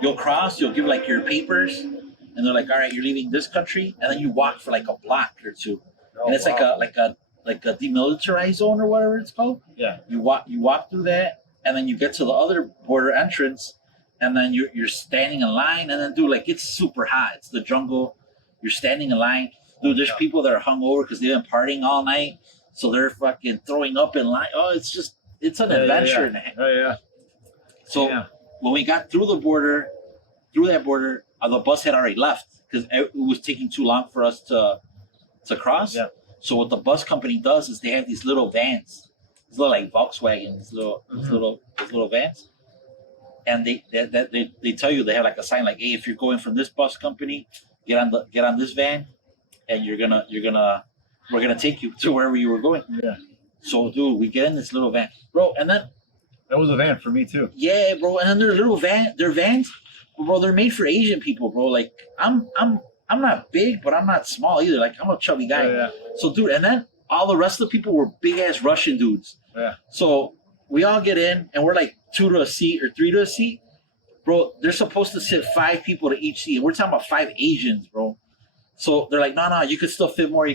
you'll cross, you'll give like your papers, and they're like, all right, you're leaving this country, and then you walk for like a block or two, and it's like a demilitarized zone or whatever it's called. Yeah. You walk through that, and then you get to the other border entrance, and then you're standing in line, and then dude, like it's super hot. It's the jungle. You're standing in line, dude. There's people that are hungover because they've been partying all night, so they're fucking throwing up in line. Oh, it's an adventure, man. Oh yeah. So Yeah. when we got through that border, the bus had already left because it was taking too long for us to cross. Yeah. So what the bus company does is they have these little vans, these little like Volkswagens, these little vans, and they tell you, they have like a sign like, hey, if you're going from this bus company, get on this van, and we're gonna take you to wherever you were going. Yeah. So dude, we get in this little van, bro, and then That was a van for me too. yeah, bro, and then they're vans, bro. They're made for Asian people, bro. Like I'm not big, but I'm not small either. Like I'm a chubby guy. Oh, yeah. So dude, and then all the rest of the people were big ass Russian dudes. Yeah. So we all get in and we're like 2 to a seat or 3 to a seat. Bro, they're supposed to sit 5 people to each seat. And we're talking about 5 Asians, bro. So they're like, no, you could still fit more.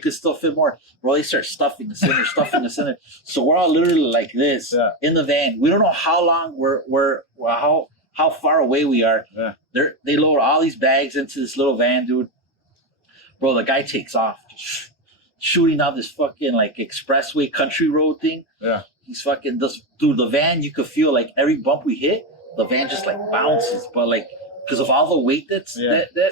Bro, they start stuffing us in there, So we're all literally like this in the van. We don't know how long how far away we are. Yeah. They load all these bags into this little van, dude. Bro, the guy takes off, just shooting out this fucking like expressway country road thing. Yeah. he's fucking this dude. The van, you could feel like every bump we hit, the van just like bounces, but like because of all the weight that's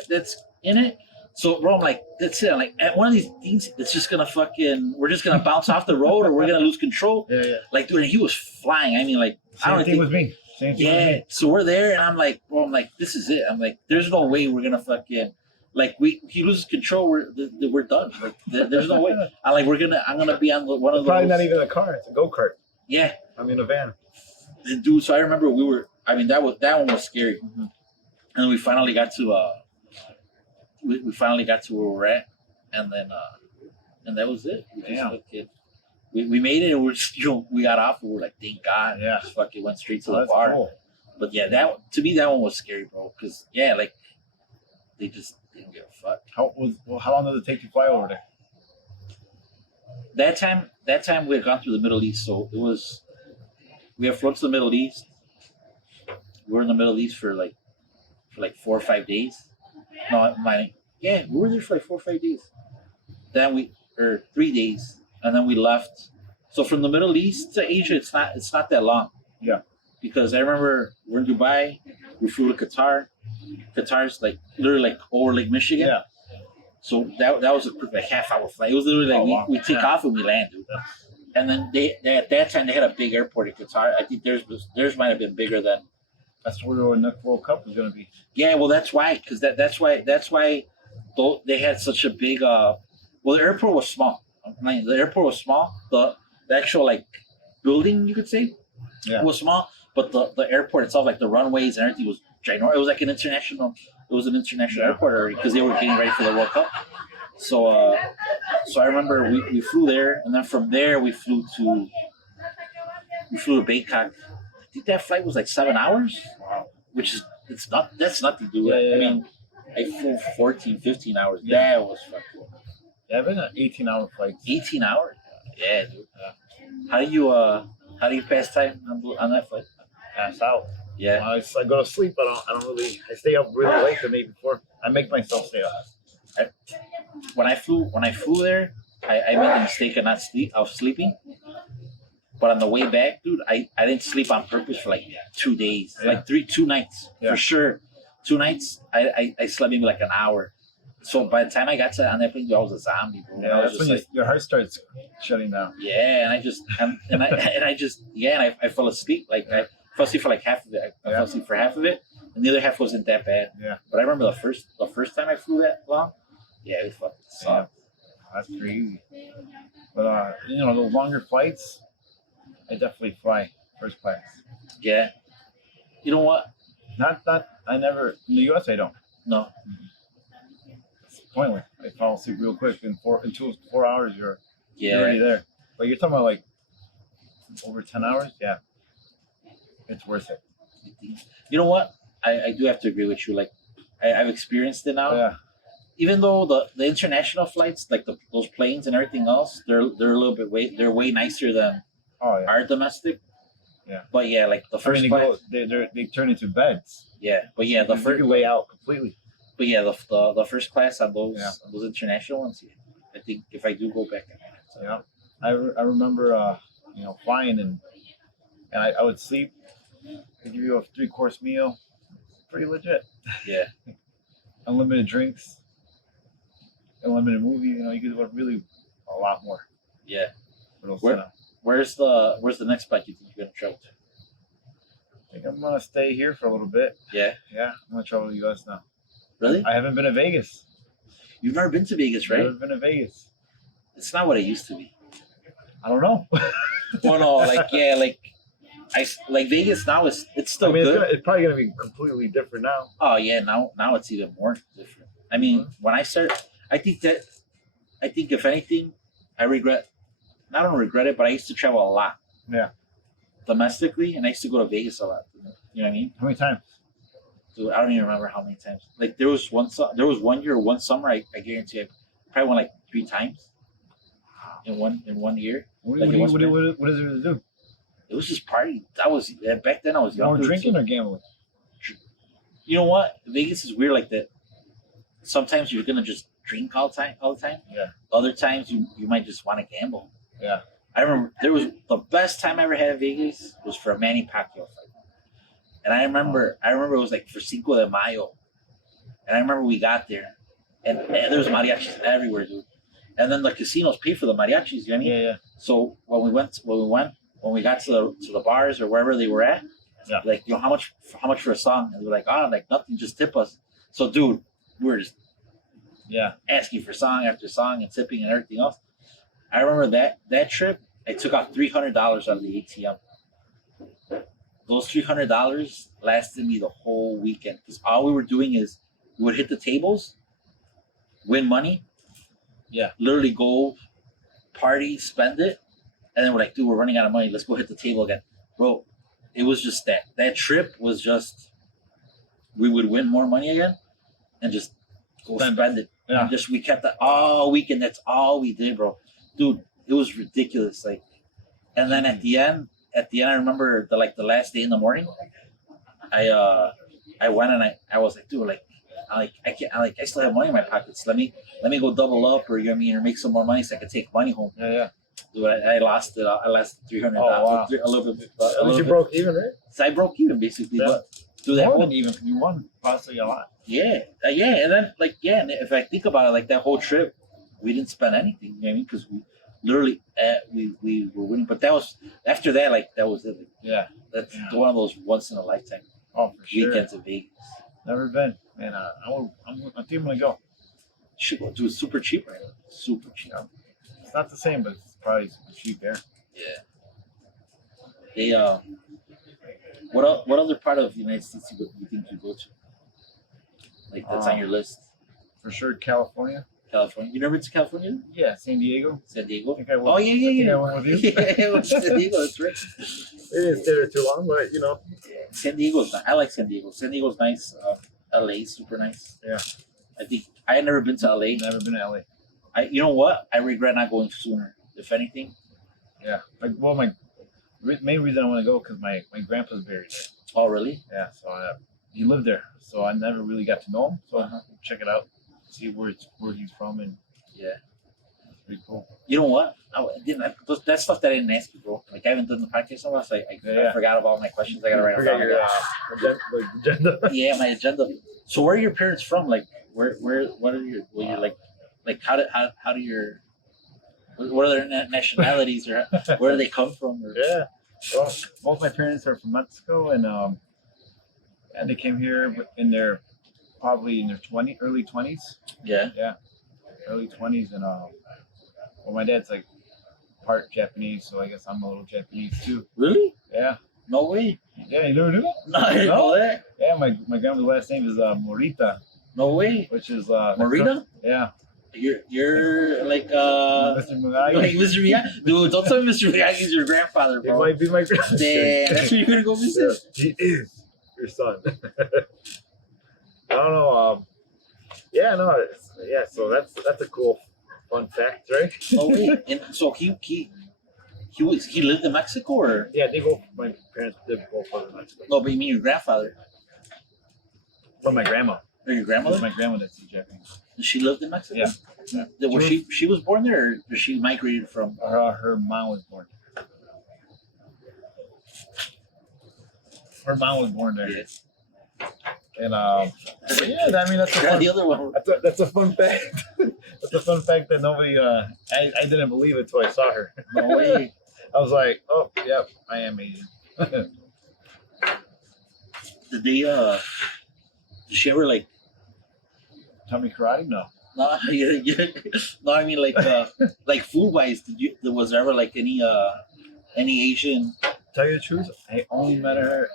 that's in it. So bro, I'm like, that's it. I'm like, at one of these things, it's just gonna fucking, we're just gonna bounce off the road, or we're gonna lose control. Yeah. Like, dude, and he was flying. I mean, like, I Same don't thing think. with me. Same thing with Yeah. me. So we're there, and I'm like, bro, I'm like, this is it. I'm like, there's no way we're gonna fucking. Like he loses control, we're done. Like there's no way. I'm gonna be on one of those. Probably not even a car. It's a go-kart. Yeah, I mean a van. dude. So I remember that one was scary, Mhm. and we finally got to we finally got to where we're at, and then and that was it. We just Damn. fucking, we made it, and we're just, we got off, and we're like, thank God. Yeah. Just fucking went straight to Oh, the that's bar. cool. But yeah, to me that one was scary, bro. Because yeah, like they just didn't give a fuck. How long does it take to fly over there? That time we had gone through the Middle East, so we had flown to the Middle East. We were in the Middle East for like 4 or 5 days. No, we were there for like 4 or 5 days. Then 3 days, and then we left. So from the Middle East to Asia, it's not that long. Yeah. Because I remember we're in Dubai, we flew to Qatar. Qatar's like literally like over Lake Michigan. Yeah. So that was a half-hour flight. It was literally like wow. we take off and we land, dude. And then they at that time they had a big airport in Qatar. I think theirs might have been bigger than. That's where the next World Cup is going to be. Yeah, well that's why, because that's why they had such a big. Well, the airport was small. The airport was small. The actual like building, you could say, was small, but the airport itself, like the runways and everything, was ginormous. It was like an international. It was an international airport already because they were getting ready for the World Cup. So I remember we flew there, and then from there we flew to Bangkok. I think that flight was like 7 hours. Wow. Which is that's nothing to do with Yeah, it. yeah, I mean, I flew 14, 15 hours. Yeah. That was fucking Yeah, I've been on 18-hour flights. 18 hours. Yeah, dude. How do you pass time on that flight? Pass out. Yeah. I go to sleep. I don't really. I stay up really late the night before. I make myself stay up. When I flew there, I made the mistake of sleeping. But on the way back, dude, I didn't sleep on purpose for like 2 days, Yeah. like 2 nights for sure. 2 nights, I slept maybe like an hour. So by the time I got to on that plane, dude, I was a zombie, bro. Yeah, I was that's when just like, your heart starts shutting down. yeah, and I fell asleep. Like I fell asleep for like half of it. I fell asleep for half of it, and the other half wasn't that bad. Yeah. But I remember the first time I flew that long, yeah, it fucking sucked. That's crazy. But those longer flights, I definitely fly first class. Yeah. You know what? I never in the US. I don't. No. It's pointless. I fall asleep real quick. In 2 to 4 hours, you're already Yeah. there. But you're talking about like over 10 hours. Yeah, it's worth it. You know what? I do have to agree with you. Like I've experienced it now. Yeah. Even though the international flights, like those planes and everything else, they're a little bit way nicer than Oh yeah. our domestic. Yeah. But yeah, like the first class. They turn into beds. Yeah, but yeah, the You first. can lay out completely. But yeah, the first class on those Yeah. those international ones. Yeah, I think if I do go back, Yeah. I remember flying and I would sleep. They give you a 3-course meal. Pretty legit. Yeah. Unlimited drinks. Unlimited movie. You could do really a lot more Yeah. for those Where- 10 hours. Where's the next spot you think you're gonna travel to? I think I'm gonna stay here for a little bit. Yeah. Yeah, I'm gonna travel to the US now. Really? I haven't been to Vegas. You've never been to Vegas, right? Never been to Vegas. It's not what it used to be. I don't know. Oh no, like yeah, like Vegas now it's still I mean, good. it's probably gonna be completely different now. Oh yeah, now it's even more different. I mean, when I think if anything, I don't regret it, but I used to travel a lot. Yeah. Domestically, and I used to go to Vegas a lot. You know what I mean? How many times? Dude, I don't even remember how many times. Like there was one year, one summer, I guarantee I probably went like 3 times in one year. What Like, it was is there to do? It was just party. Back then I was More young. drinking or gambling? You know what? Vegas is weird like that. Sometimes you're gonna just drink all the time. Yeah. Other times you might just want to gamble. Yeah. I remember there was the best time I ever had in Vegas was for a Manny Pacquiao fight. And I remember it was like for Cinco de Mayo. And I remember we got there and there was mariachis everywhere, dude. And then the casinos pay for the mariachis, you know what I mean? Yeah. So when we got to the bars or wherever they were at, Yeah. like, how much for a song? And they're like, oh, like nothing, just tip us. So dude, we were just asking for song after song and tipping and everything else. I remember that trip, I took out $300 out of the ATM. Those $300 lasted me the whole weekend because all we were doing is we would hit the tables, win money, literally go party, spend it, and then we're like, dude, we're running out of money. Let's go hit the table again, bro. It was just that trip was just we would win more money again, and just go spend it. Yeah. And just we kept that all weekend. That's all we did, bro. Dude, it was ridiculous. Like, and then at the end, I remember the last day in the morning, I went and I was like, dude, I still have money in my pockets. Let me go double up, or you know what I mean, or make some more money so I could take money home. Yeah. Dude, I lost it. I lost $300. Wow. A little bit. At least you broke even, right? So I broke even basically, Yeah. but do that More whole than even, you won possibly a lot. yeah, and then and if I think about it, like that whole trip, we didn't spend anything. You know what I mean? Because we literally we were winning. But that was after that, that was it. Yeah. That's one of those once in a lifetime Oh, for sure. weekends in Vegas. Never been, man. I think I'm gonna go. Should go. Dude, it's super cheap right now. Super cheap. It's not the same, but it's probably super cheap there. Yeah. They what other part of the United States you think you go to? Like that's on your list? For sure, California. California. You never been to California? Yeah, San Diego. San Diego. I think I went. Oh yeah. I think I went with you. Yeah, I went to San Diego. That's right. They didn't stay there too long, but San Diego's nice. I like San Diego. San Diego's nice. LA's super nice. Yeah. I think I had never been to LA. Never been to LA. You know what? I regret not going sooner. If anything. Yeah. My main reason I want to go because my grandpa's buried there. Oh really? Yeah. So he lived there, so I never really got to know him. So check it out, see where he's from, and Yeah. it's pretty cool. You know what? That's stuff that I didn't ask you, bro. Like I haven't done the podcast in a while, so I forgot about all my questions. I gotta write them forget down. your agenda. Yeah, my agenda. So where are your parents from? Like what are your how do your what are their nationalities or where do they come from? Or, Yeah. Well, both my parents are from Mexico, and they came here probably in their early 20s. Yeah. Early 20s, and well, my dad's like part Japanese, so I guess I'm a little Japanese too. Really? Yeah. No way. Yeah, you never knew that? No, I didn't know that. Yeah, my grandma's last name is Morita, No way. which is Morita? Yeah. You're like Mr. Miyagi. like Mr. Miyagi. Dude, don't tell me Mr. Miyagi's your grandfather, It bro. might be my grandson. Damn, that's where you're gonna go visit. He is your son. I don't know. So that's a cool, fun fact, right? Oh wait, and so he lived in Mexico or Yeah, my parents did both live in Mexico. no? But you mean your grandfather But my grandma. or your It was grandmother? my grandma that's Japanese. She lived in Mexico. Yeah. Was she was born there, or she migrated from? Her mom was born. Her mom was born there, Yeah. and but yeah, I mean that's a fun, The other one. That's a fun fact. that's a fun fact that nobody. I didn't believe it until I saw her. No way. I was like, oh, yep, I am Asian. Did they? Did she ever like? Tell me karate? No. No, no. I mean like food wise. Was there ever like any Asian? Tell you the truth, I only met her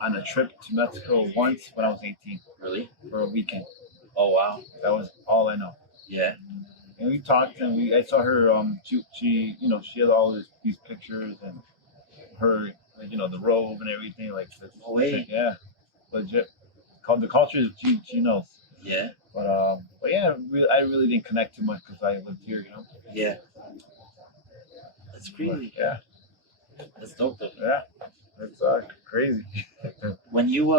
on a trip to Mexico once when I was 18 Really? for a weekend. Oh wow. That was all I know. Yeah. And we talked, and I saw her. She she has all these pictures and her, the robe and everything. Like, No way. yeah, legit. The culture, she knows. Yeah. But yeah, I really didn't connect too much because I lived here, Yeah. That's crazy. Yeah, That's dope though. yeah, it's crazy. When you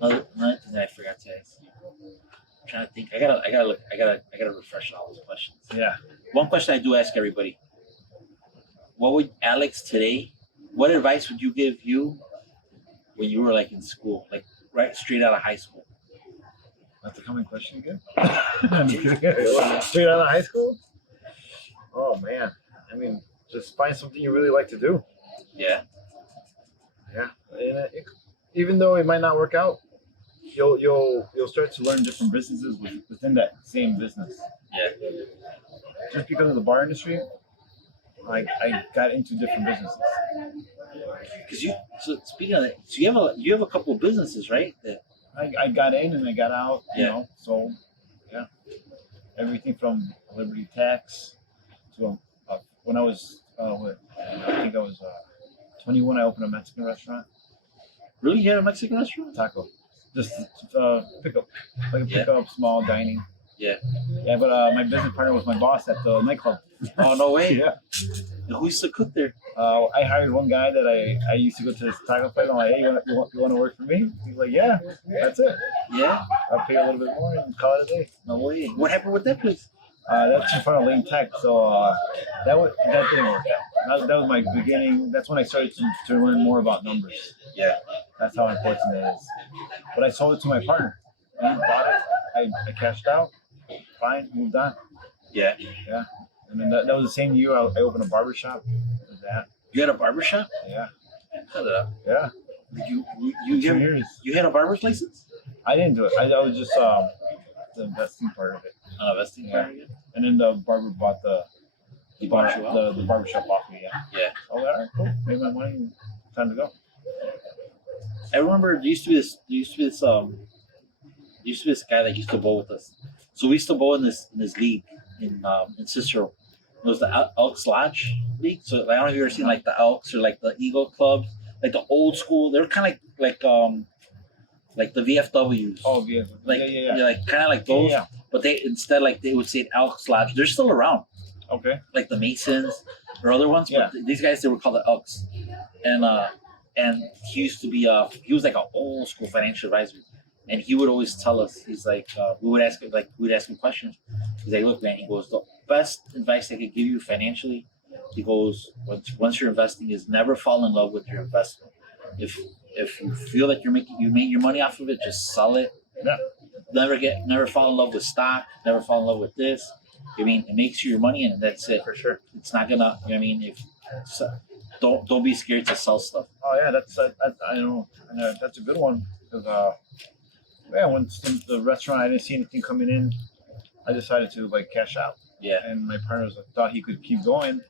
another thing I forgot to ask. trying to think. I gotta refresh all those questions. Yeah. One question I do ask everybody: what would Alex today? What advice would you give you when you were like in school, like right straight out of high school? That's a common question again. Straight out of high school? Oh man, I mean, just find something you really like to do. Yeah, Yeah, and even though it might not work out, you'll start To learn different businesses within that same business. yeah, Just because of the bar industry, I got into different businesses. because you. So speaking of that, so you have a couple of businesses, right? That, I got in and I got out, you Yeah. know. So, yeah, everything from Liberty Tax to when I was, I think I was 21. I opened a Mexican restaurant, really, you had a Mexican restaurant? taco, just pick up, like a Yeah. pick up, small dining. Yeah. Yeah, but my business partner was my boss at the nightclub. Oh no way! Yeah. And who used to cook there? I hired one guy that I used to go to his taco place. I'm like, hey, you want to work for me? He's like, yeah, that's it. Yeah. I'll pay a little bit more and call it a day. No way. What happened with that place? That's in front of Lane Tech, so that didn't work out. That was my beginning. That's when I started to learn more about numbers. Yeah. That's how important it is. But I sold it to my partner. He bought it. I cashed out. Fine, moved on. Yeah. And then that was the same year I opened a barber shop. With that. You had a barber shop? Yeah. Cut it up. Yeah. You 2 have, years. you had a barber's license? I didn't do it. I was just the investing part of it. Vesting Yeah. part again? And then the barber bought the He bought you out? the barbershop off me. Yeah. Yeah. Oh, all right, cool. Made my money. Time to go. I remember there used to be this guy that used to bowl with us. So we used to bowl in this league in Cicero. It was the Elks Lodge League. So I don't know if you've ever seen like the Elks or like the Eagle Clubs, like the old school. They're kind of like the VFWs. Oh, yeah. Like yeah. like kind of like those. Yeah. But they instead like they would say Elks Lodge. They're still around, Okay. like the Masons or other ones. Yeah. But these guys they were called the Elks, and he used to be he was like an old school financial advisor, and he would always tell us he's like we would ask him questions. He's like, look man, he goes, the best advice I could give you financially, he goes, once you're investing is never fall in love with your investment. If you feel like you made your money off of it, just sell it. Yeah. Never fall in love with stock, never fall in love with this. I mean, it makes you your money and that's it. for sure. It's not gonna, you know what I mean? If so, don't be scared to sell stuff. Oh yeah, that's I know. That's a good one because yeah, once the restaurant I didn't see anything coming in, I decided to like cash out. Yeah. And my partner thought he could keep going.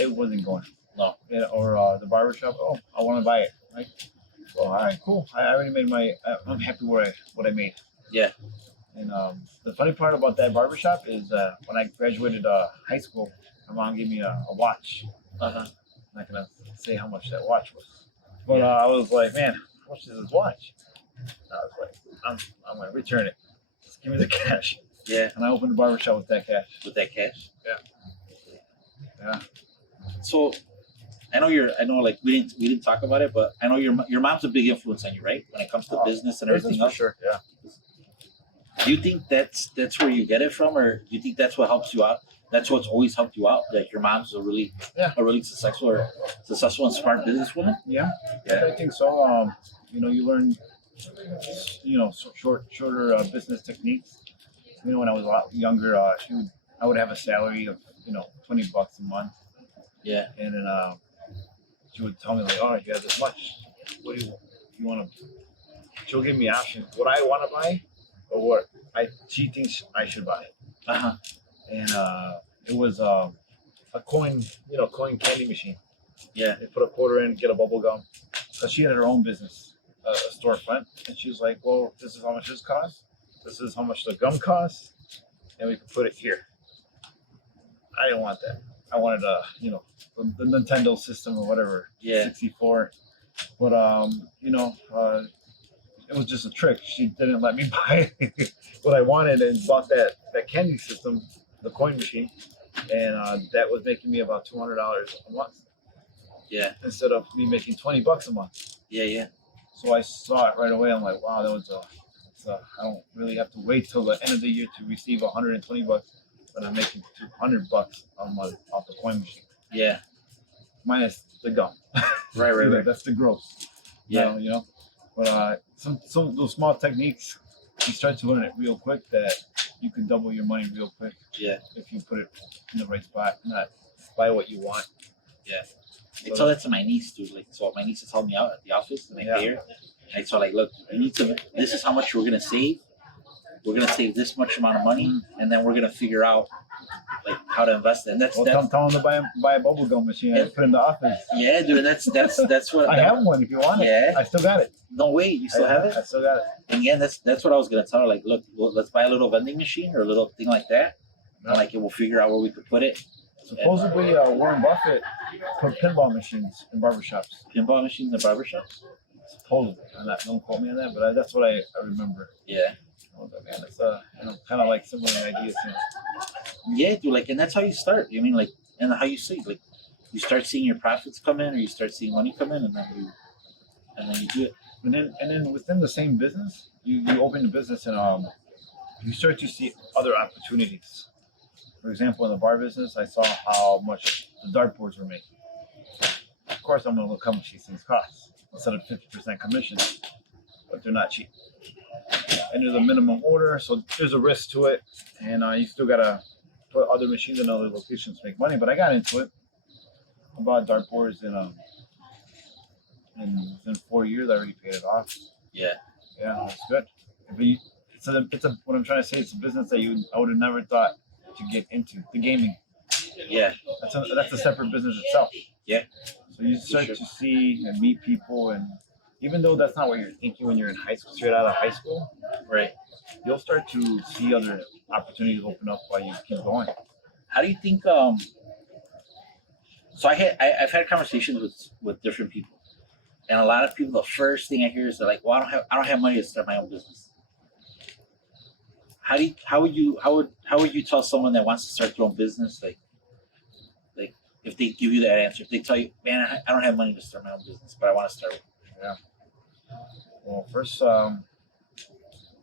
It wasn't going. No. Yeah, or the barbershop. Oh, I want to buy it. Like, well, all right, cool. I already made my. I'm happy what I made. Yeah. And the funny part about that barbershop is when I graduated high school, my mom gave me a watch. Uh-huh. I'm not gonna say how much that watch was, but I was like, man, how much is this watch? And I was like, I'm gonna return it. Just give me the cash. Yeah. And I opened a barbershop with that cash. With that cash. Yeah. So I know like we didn't talk about it, but I know your mom's a big influence on you, right? When it comes to business and everything For else. sure. Yeah. Do you think that's where you get it from, or do you think that's what helps you out? That's what's always helped you out. That your mom's a really successful and smart businesswoman. Yeah. I think so. You learn, shorter business techniques. When I was a lot younger, I would have a salary of $20 a month, Yeah. and then she would tell me like, "Oh, you have this much. What do you want to?" She'll give me options. What I want to buy, or what she thinks I should buy. Uh-huh. And it was a coin candy machine. Yeah. They put a quarter in, get a bubble gum. So she had her own business, a storefront, and she was like, "Well, this is how much this costs. This is how much the gum costs, and we can put it here." I didn't want that. I wanted the Nintendo system or whatever, Yeah. 64. But it was just a trick. She didn't let me buy what I wanted and bought that candy system, the coin machine, and that was making me about $200 a month Yeah. instead of me making $20 a month. Yeah. So I saw it right away. I'm like, wow, that was a It's I don't really have to wait till the end of the year to receive $120, but I'm making $200 a month off the coin machine, Yeah. minus the gum. Right. You know, that's the gross. Yeah. You know. But some of those small techniques, you start to learn it real quick that you can double your money real quick. Yeah. If you put it in the right spot, not buy what you want. I told that to my niece, dude. Like, so my niece has helped me out at the office, and I pay her. And I told her, like, look, you need to. This is how much we're gonna save. We're gonna save this much amount of money, and then we're gonna figure out like how to invest it. And that's Well, that's tell them to buy a bubble gum machine and put in the office. yeah, dude. And that's what I have one if you want it. Yeah. I still got it. No way, you still have it. I still got it. And again, that's what I was gonna tell her. Like, look, well, let's buy a little vending machine or a little thing like that, and like we'll figure out where we could put it. Supposedly, Warren Buffett put pinball machines in barbershops. Pinball machines in barbershops. Supposedly, don't quote me on that, but that's what I remember. Yeah. I was like, man, it's kind of like similar ideas. You know? Yeah, dude. Like, and that's how you start. I mean, like, and how you see, like, you start seeing your profits come in, or you start seeing money come in, and then you do it. And then within the same business, you open the business and you start to see other opportunities. For example, in the bar business, I saw how much the dartboards were making. Of course, I'm going to look how much these things cost instead of 50% commission, but they're not cheap. And there's a minimum order, so there's a risk to it, and you still got to put other machines in other locations to make money. But I got into it. I bought dartboards in within 4 years, I already paid it off. Yeah. Yeah, it's good. It's a what I'm trying to say. It's a business that I would have never thought to get into. The gaming. Yeah. That's a separate business itself. Yeah. So you start to see and meet people, and even though that's not what you're thinking when you're in high school, straight out of high school, Right. you'll start to see other opportunities open up while you keep going. How do you think? So I've had conversations with different people, and a lot of people, the first thing I hear is they're like, "Well, I don't have money to start my own business." How would you tell someone that wants to start their own business, like if they give you that answer, if they tell you, "Man, I don't have money to start my own business, but I want to start." Yeah. Well, first, honestly,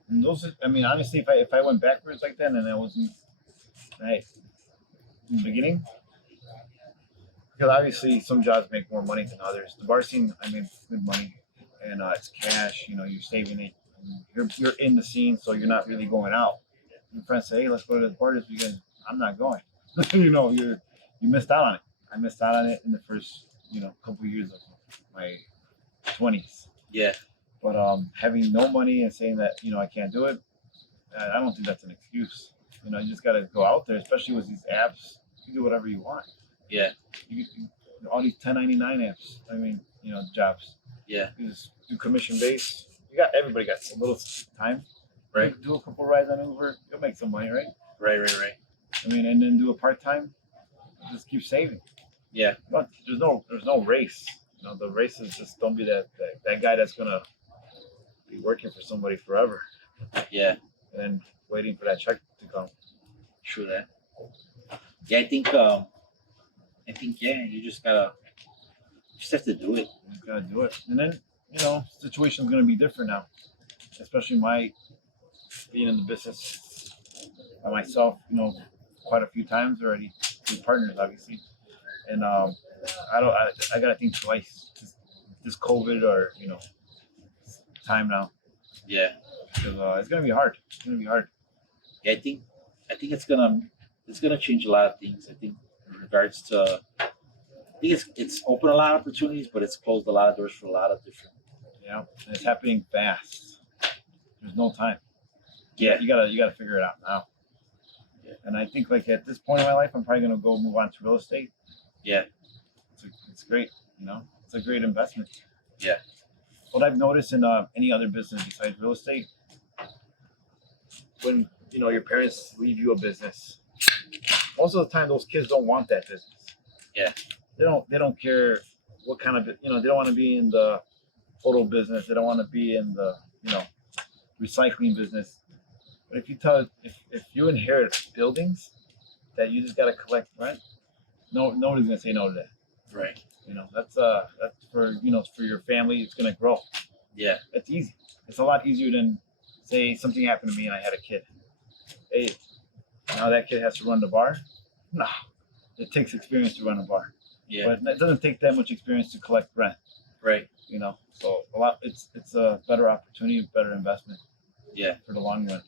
if I went backwards like that and I wasn't right in the beginning, because obviously some jobs make more money than others. The bar scene, I made good money, and it's cash. You know, you're saving it. You're in the scene, so you're not really going out. Your friends say, "Hey, let's go to the bar this weekend." I'm not going. You know, you missed out on it. I missed out on it in the first, couple of years of my 20s. Yeah. But having no money and saying that I can't do it, I don't think that's an excuse. You just got to go out there, especially with these apps. You can do whatever you want. Yeah. All these 1099 apps. Jobs. Yeah. You just do commission based. Everybody got a little time. Right. Do a couple rides on Uber, you'll make some money, right? Right. And then do a part time. Just keep saving. Yeah. But there's no race. The race is just don't be that guy that's gonna be working for somebody forever. Yeah. And then waiting for that check to come. True that. Yeah, I think you just have to do it. You gotta do it. And then, situation's gonna be different now. Especially my being in the business by myself, quite a few times already. With partners obviously. And I gotta think twice. This COVID or, time now. Yeah. Because it's gonna be hard. It's gonna be hard. Yeah, I think it's gonna change a lot of things. I think in regards to, it's opened a lot of opportunities, but it's closed a lot of doors for a lot of different. Yeah, and it's happening fast. There's no time. Yeah, you gotta figure it out now. Yeah. And I think like at this point in my life, I'm probably gonna go move on to real estate. Yeah, it's great. It's a great investment. Yeah. What I've noticed in any other business besides real estate, when your parents leave you a business, most of the time those kids don't want that business. Yeah. They don't care what kind of they don't want to be in the photo business. They don't want to be in the recycling business. But if you inherit buildings that you just gotta collect rent, nobody's gonna say no to that. Right. That's for for your family. It's gonna grow. Yeah. It's easy. It's a lot easier than say something happened to me and I had a kid. Hey, now that kid has to run the bar? No. It takes experience to run a bar. Yeah. But it doesn't take that much experience to collect rent, Right. you know. So it's a better opportunity, better investment Yeah. for the long run.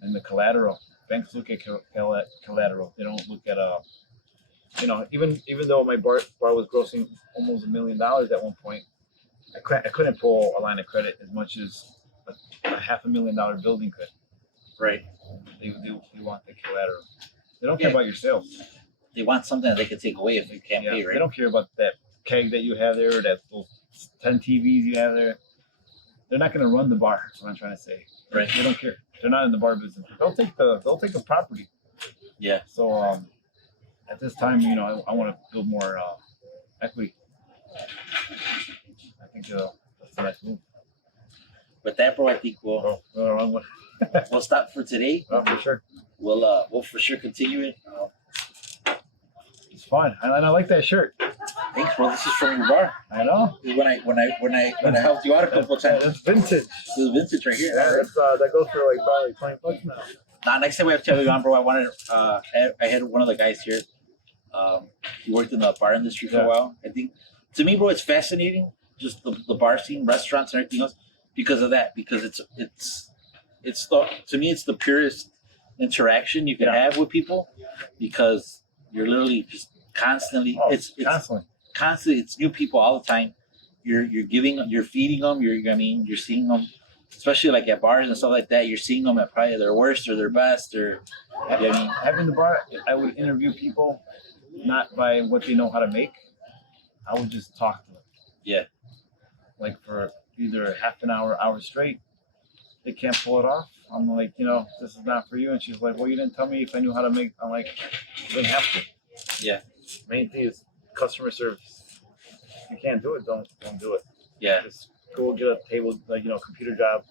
And the collateral. Banks look at collateral. They don't look at you know, even though my bar was grossing almost $1 million at one point, I couldn't pull a line of credit as much as a $500,000 building could. Right. They want the collateral. They don't care Yeah. about your sales. They want something that they can take away if you can't pay, right? They don't care about that keg that you have there, that those 10 TVs you have there. They're not going to run the bar. That's what I'm trying to say. Right. They don't care. They're not in the bar business. They'll take the property. Yeah. So at this time, you know, I want to build more equity. I think that's the next move. But that, bro, I think Oh, wrong one. we'll stop for today. Oh, for sure. We'll for sure continue it. It's fun. And I like that shirt. Thanks, bro. This is from your bar. I know. This is when I helped you out a couple of times. That's vintage. This is vintage right here. Yeah, that's that goes for like probably $20 now. Nah, next time we have to have you on, bro. I had one of the guys here. He worked in the bar industry for a while. I think to me, bro, it's fascinating. Just the bar scene, restaurants, and everything else because of that. Because it's to me, it's the purest interaction you can have with people because you're literally just constantly. It's constantly. It's new people all the time. You're feeding them. You're seeing them. Especially like at bars and stuff like that, you're seeing them at probably their worst or their best, or you know what I mean? Having the bar, I would interview people not by what they know how to make. I would just talk to them. Yeah. Like for either half an hour, hour straight. They can't pull it off. I'm like, you know, this is not for you. And she's like, well, you didn't tell me if I knew how to make. I'm like, you didn't have to. Yeah. Main thing is customer service. If you can't do it, don't do it. Yeah. Just go get a table, like, you know, computer job.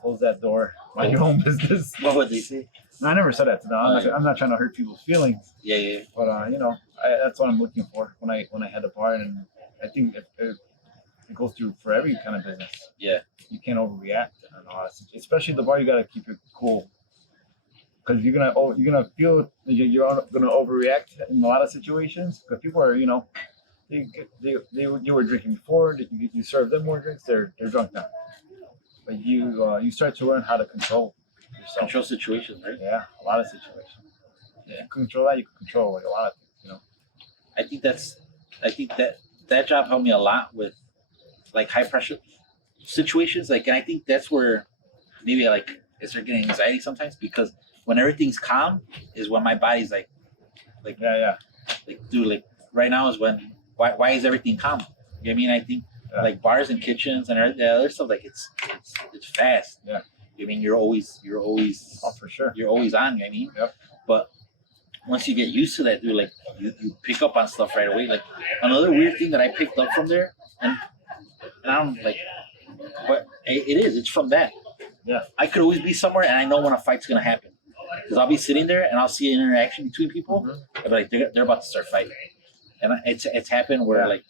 Close that door. Mind your own business. What would they say? No, I never said that to them. I'm not trying to hurt people's feelings. Yeah. But you know, that's what I'm looking for when I had a bar, and I think it goes through for every kind of business. Yeah. You can't overreact on a lot of situations. Especially the bar, you gotta keep it cool. Because you're gonna feel you're gonna overreact in a lot of situations. Because people are, you know, you were drinking before. You serve them more drinks. They're drunk now. But you start to learn how to control yourself. Control situations, right? Yeah, a lot of situations. Yeah, you can control that. You can control like a lot of things. You know. I think that job helped me a lot with like high pressure situations. Like, and I think that's where maybe I start getting anxiety sometimes because when everything's calm is when my body's like Yeah. like dude, like right now is when why is everything calm? You know what I mean? I think like bars and kitchens and the other stuff, like it's fast. Yeah. I mean, you're always Oh, for sure. you're always on. You know what I mean? Yep. But once you get used to that, dude, like you pick up on stuff right away. Like another weird thing that I picked up from there, and I don't like, but it's from that. Yeah. I could always be somewhere and I know when a fight's gonna happen because I'll be sitting there and I'll see an interaction between people. I'll be like, they're about to start fighting, and it's happened where like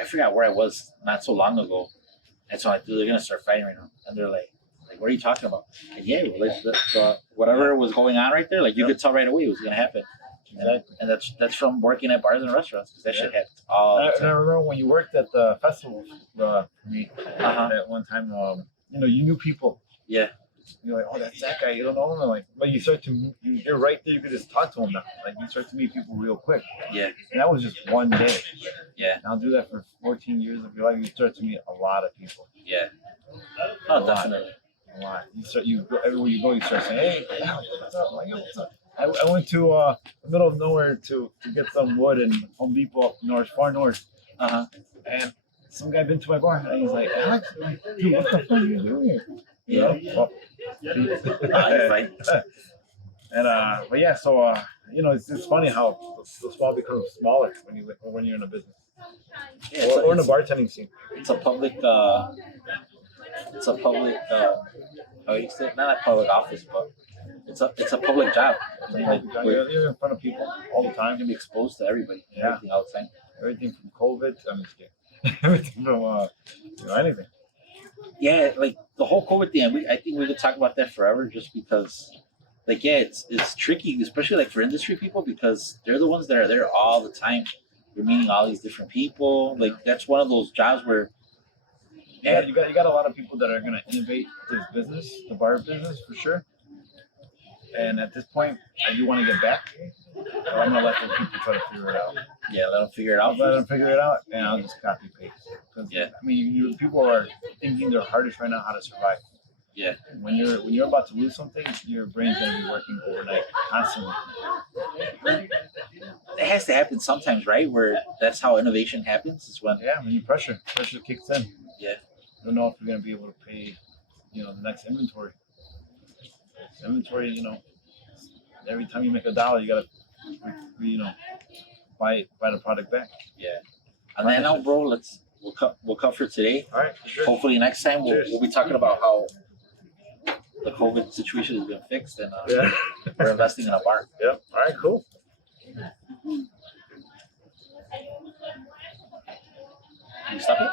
I forgot where I was not so long ago, and so I'm like, dude, they're gonna start fighting right now, and they're like, what are you talking about? And yeah, like the whatever was going on right there, like you could tell right away it was gonna happen. Exactly. And that's from working at bars and restaurants because that shit happens all the And I time. remember when you worked at the festival for me at one time. You know, you knew people. Yeah. You're like, oh, that's that guy. You don't know him. And like, but you start to, you're right there. You could just talk to him now. Like, you start to meet people real quick. Yeah. And that was just one day. Yeah. And I'll do that for 14 years of your life. You start to meet a lot of people. Yeah. Oh, definitely. A lot. You go everywhere you go. You start saying, hey, what's up? Like, yo, what's up? I went to the middle of nowhere to get some wood in Home Depot up north, far north. And some guy been to my bar and he's like, Alex, I'm like, dude, what the fuck are you doing here? You know? You're right. And but yeah, so you know, it's funny how the small becomes smaller when you're in a business Yeah, or in a bartending scene. it's a public how you say it? Not a public office, but it's a public job. I mean, like, You're in front of people all the time. you can be exposed to everybody, Yeah. everything outside. Everything from COVID, I'm just kidding. Everything from you know, anything. yeah, like the whole COVID thing. I think we could talk about that forever, just because, like, yeah, it's tricky, especially like for industry people, because they're the ones that are there all the time. You're meeting all these different people. Like that's one of those jobs where, Yeah, you got a lot of people that are gonna innovate this business, the bar business for sure. And at this point, I do want to get back. So I'm gonna let the people try to figure it out. yeah, let them figure it I'll out. let them figure it out, and I'll just copy paste. 'Cause, Yeah. I mean, people are thinking their hardest right now how to survive. Yeah. When you're about to lose something, your brain's gonna be working overnight constantly. It has to happen sometimes, right? Where that's how innovation happens. Is when Yeah, when you pressure kicks in. Yeah. You don't know if you're gonna be able to pay, the next inventory. Inventory, every time you make $1, you gotta, buy the product back. yeah. On that note, bro, we'll cut for today. All right, for sure. Hopefully next time Cheers. we'll be talking about how the COVID situation has been fixed and Yeah. we're investing in a bar. Yep. All right, cool. Can you stop it?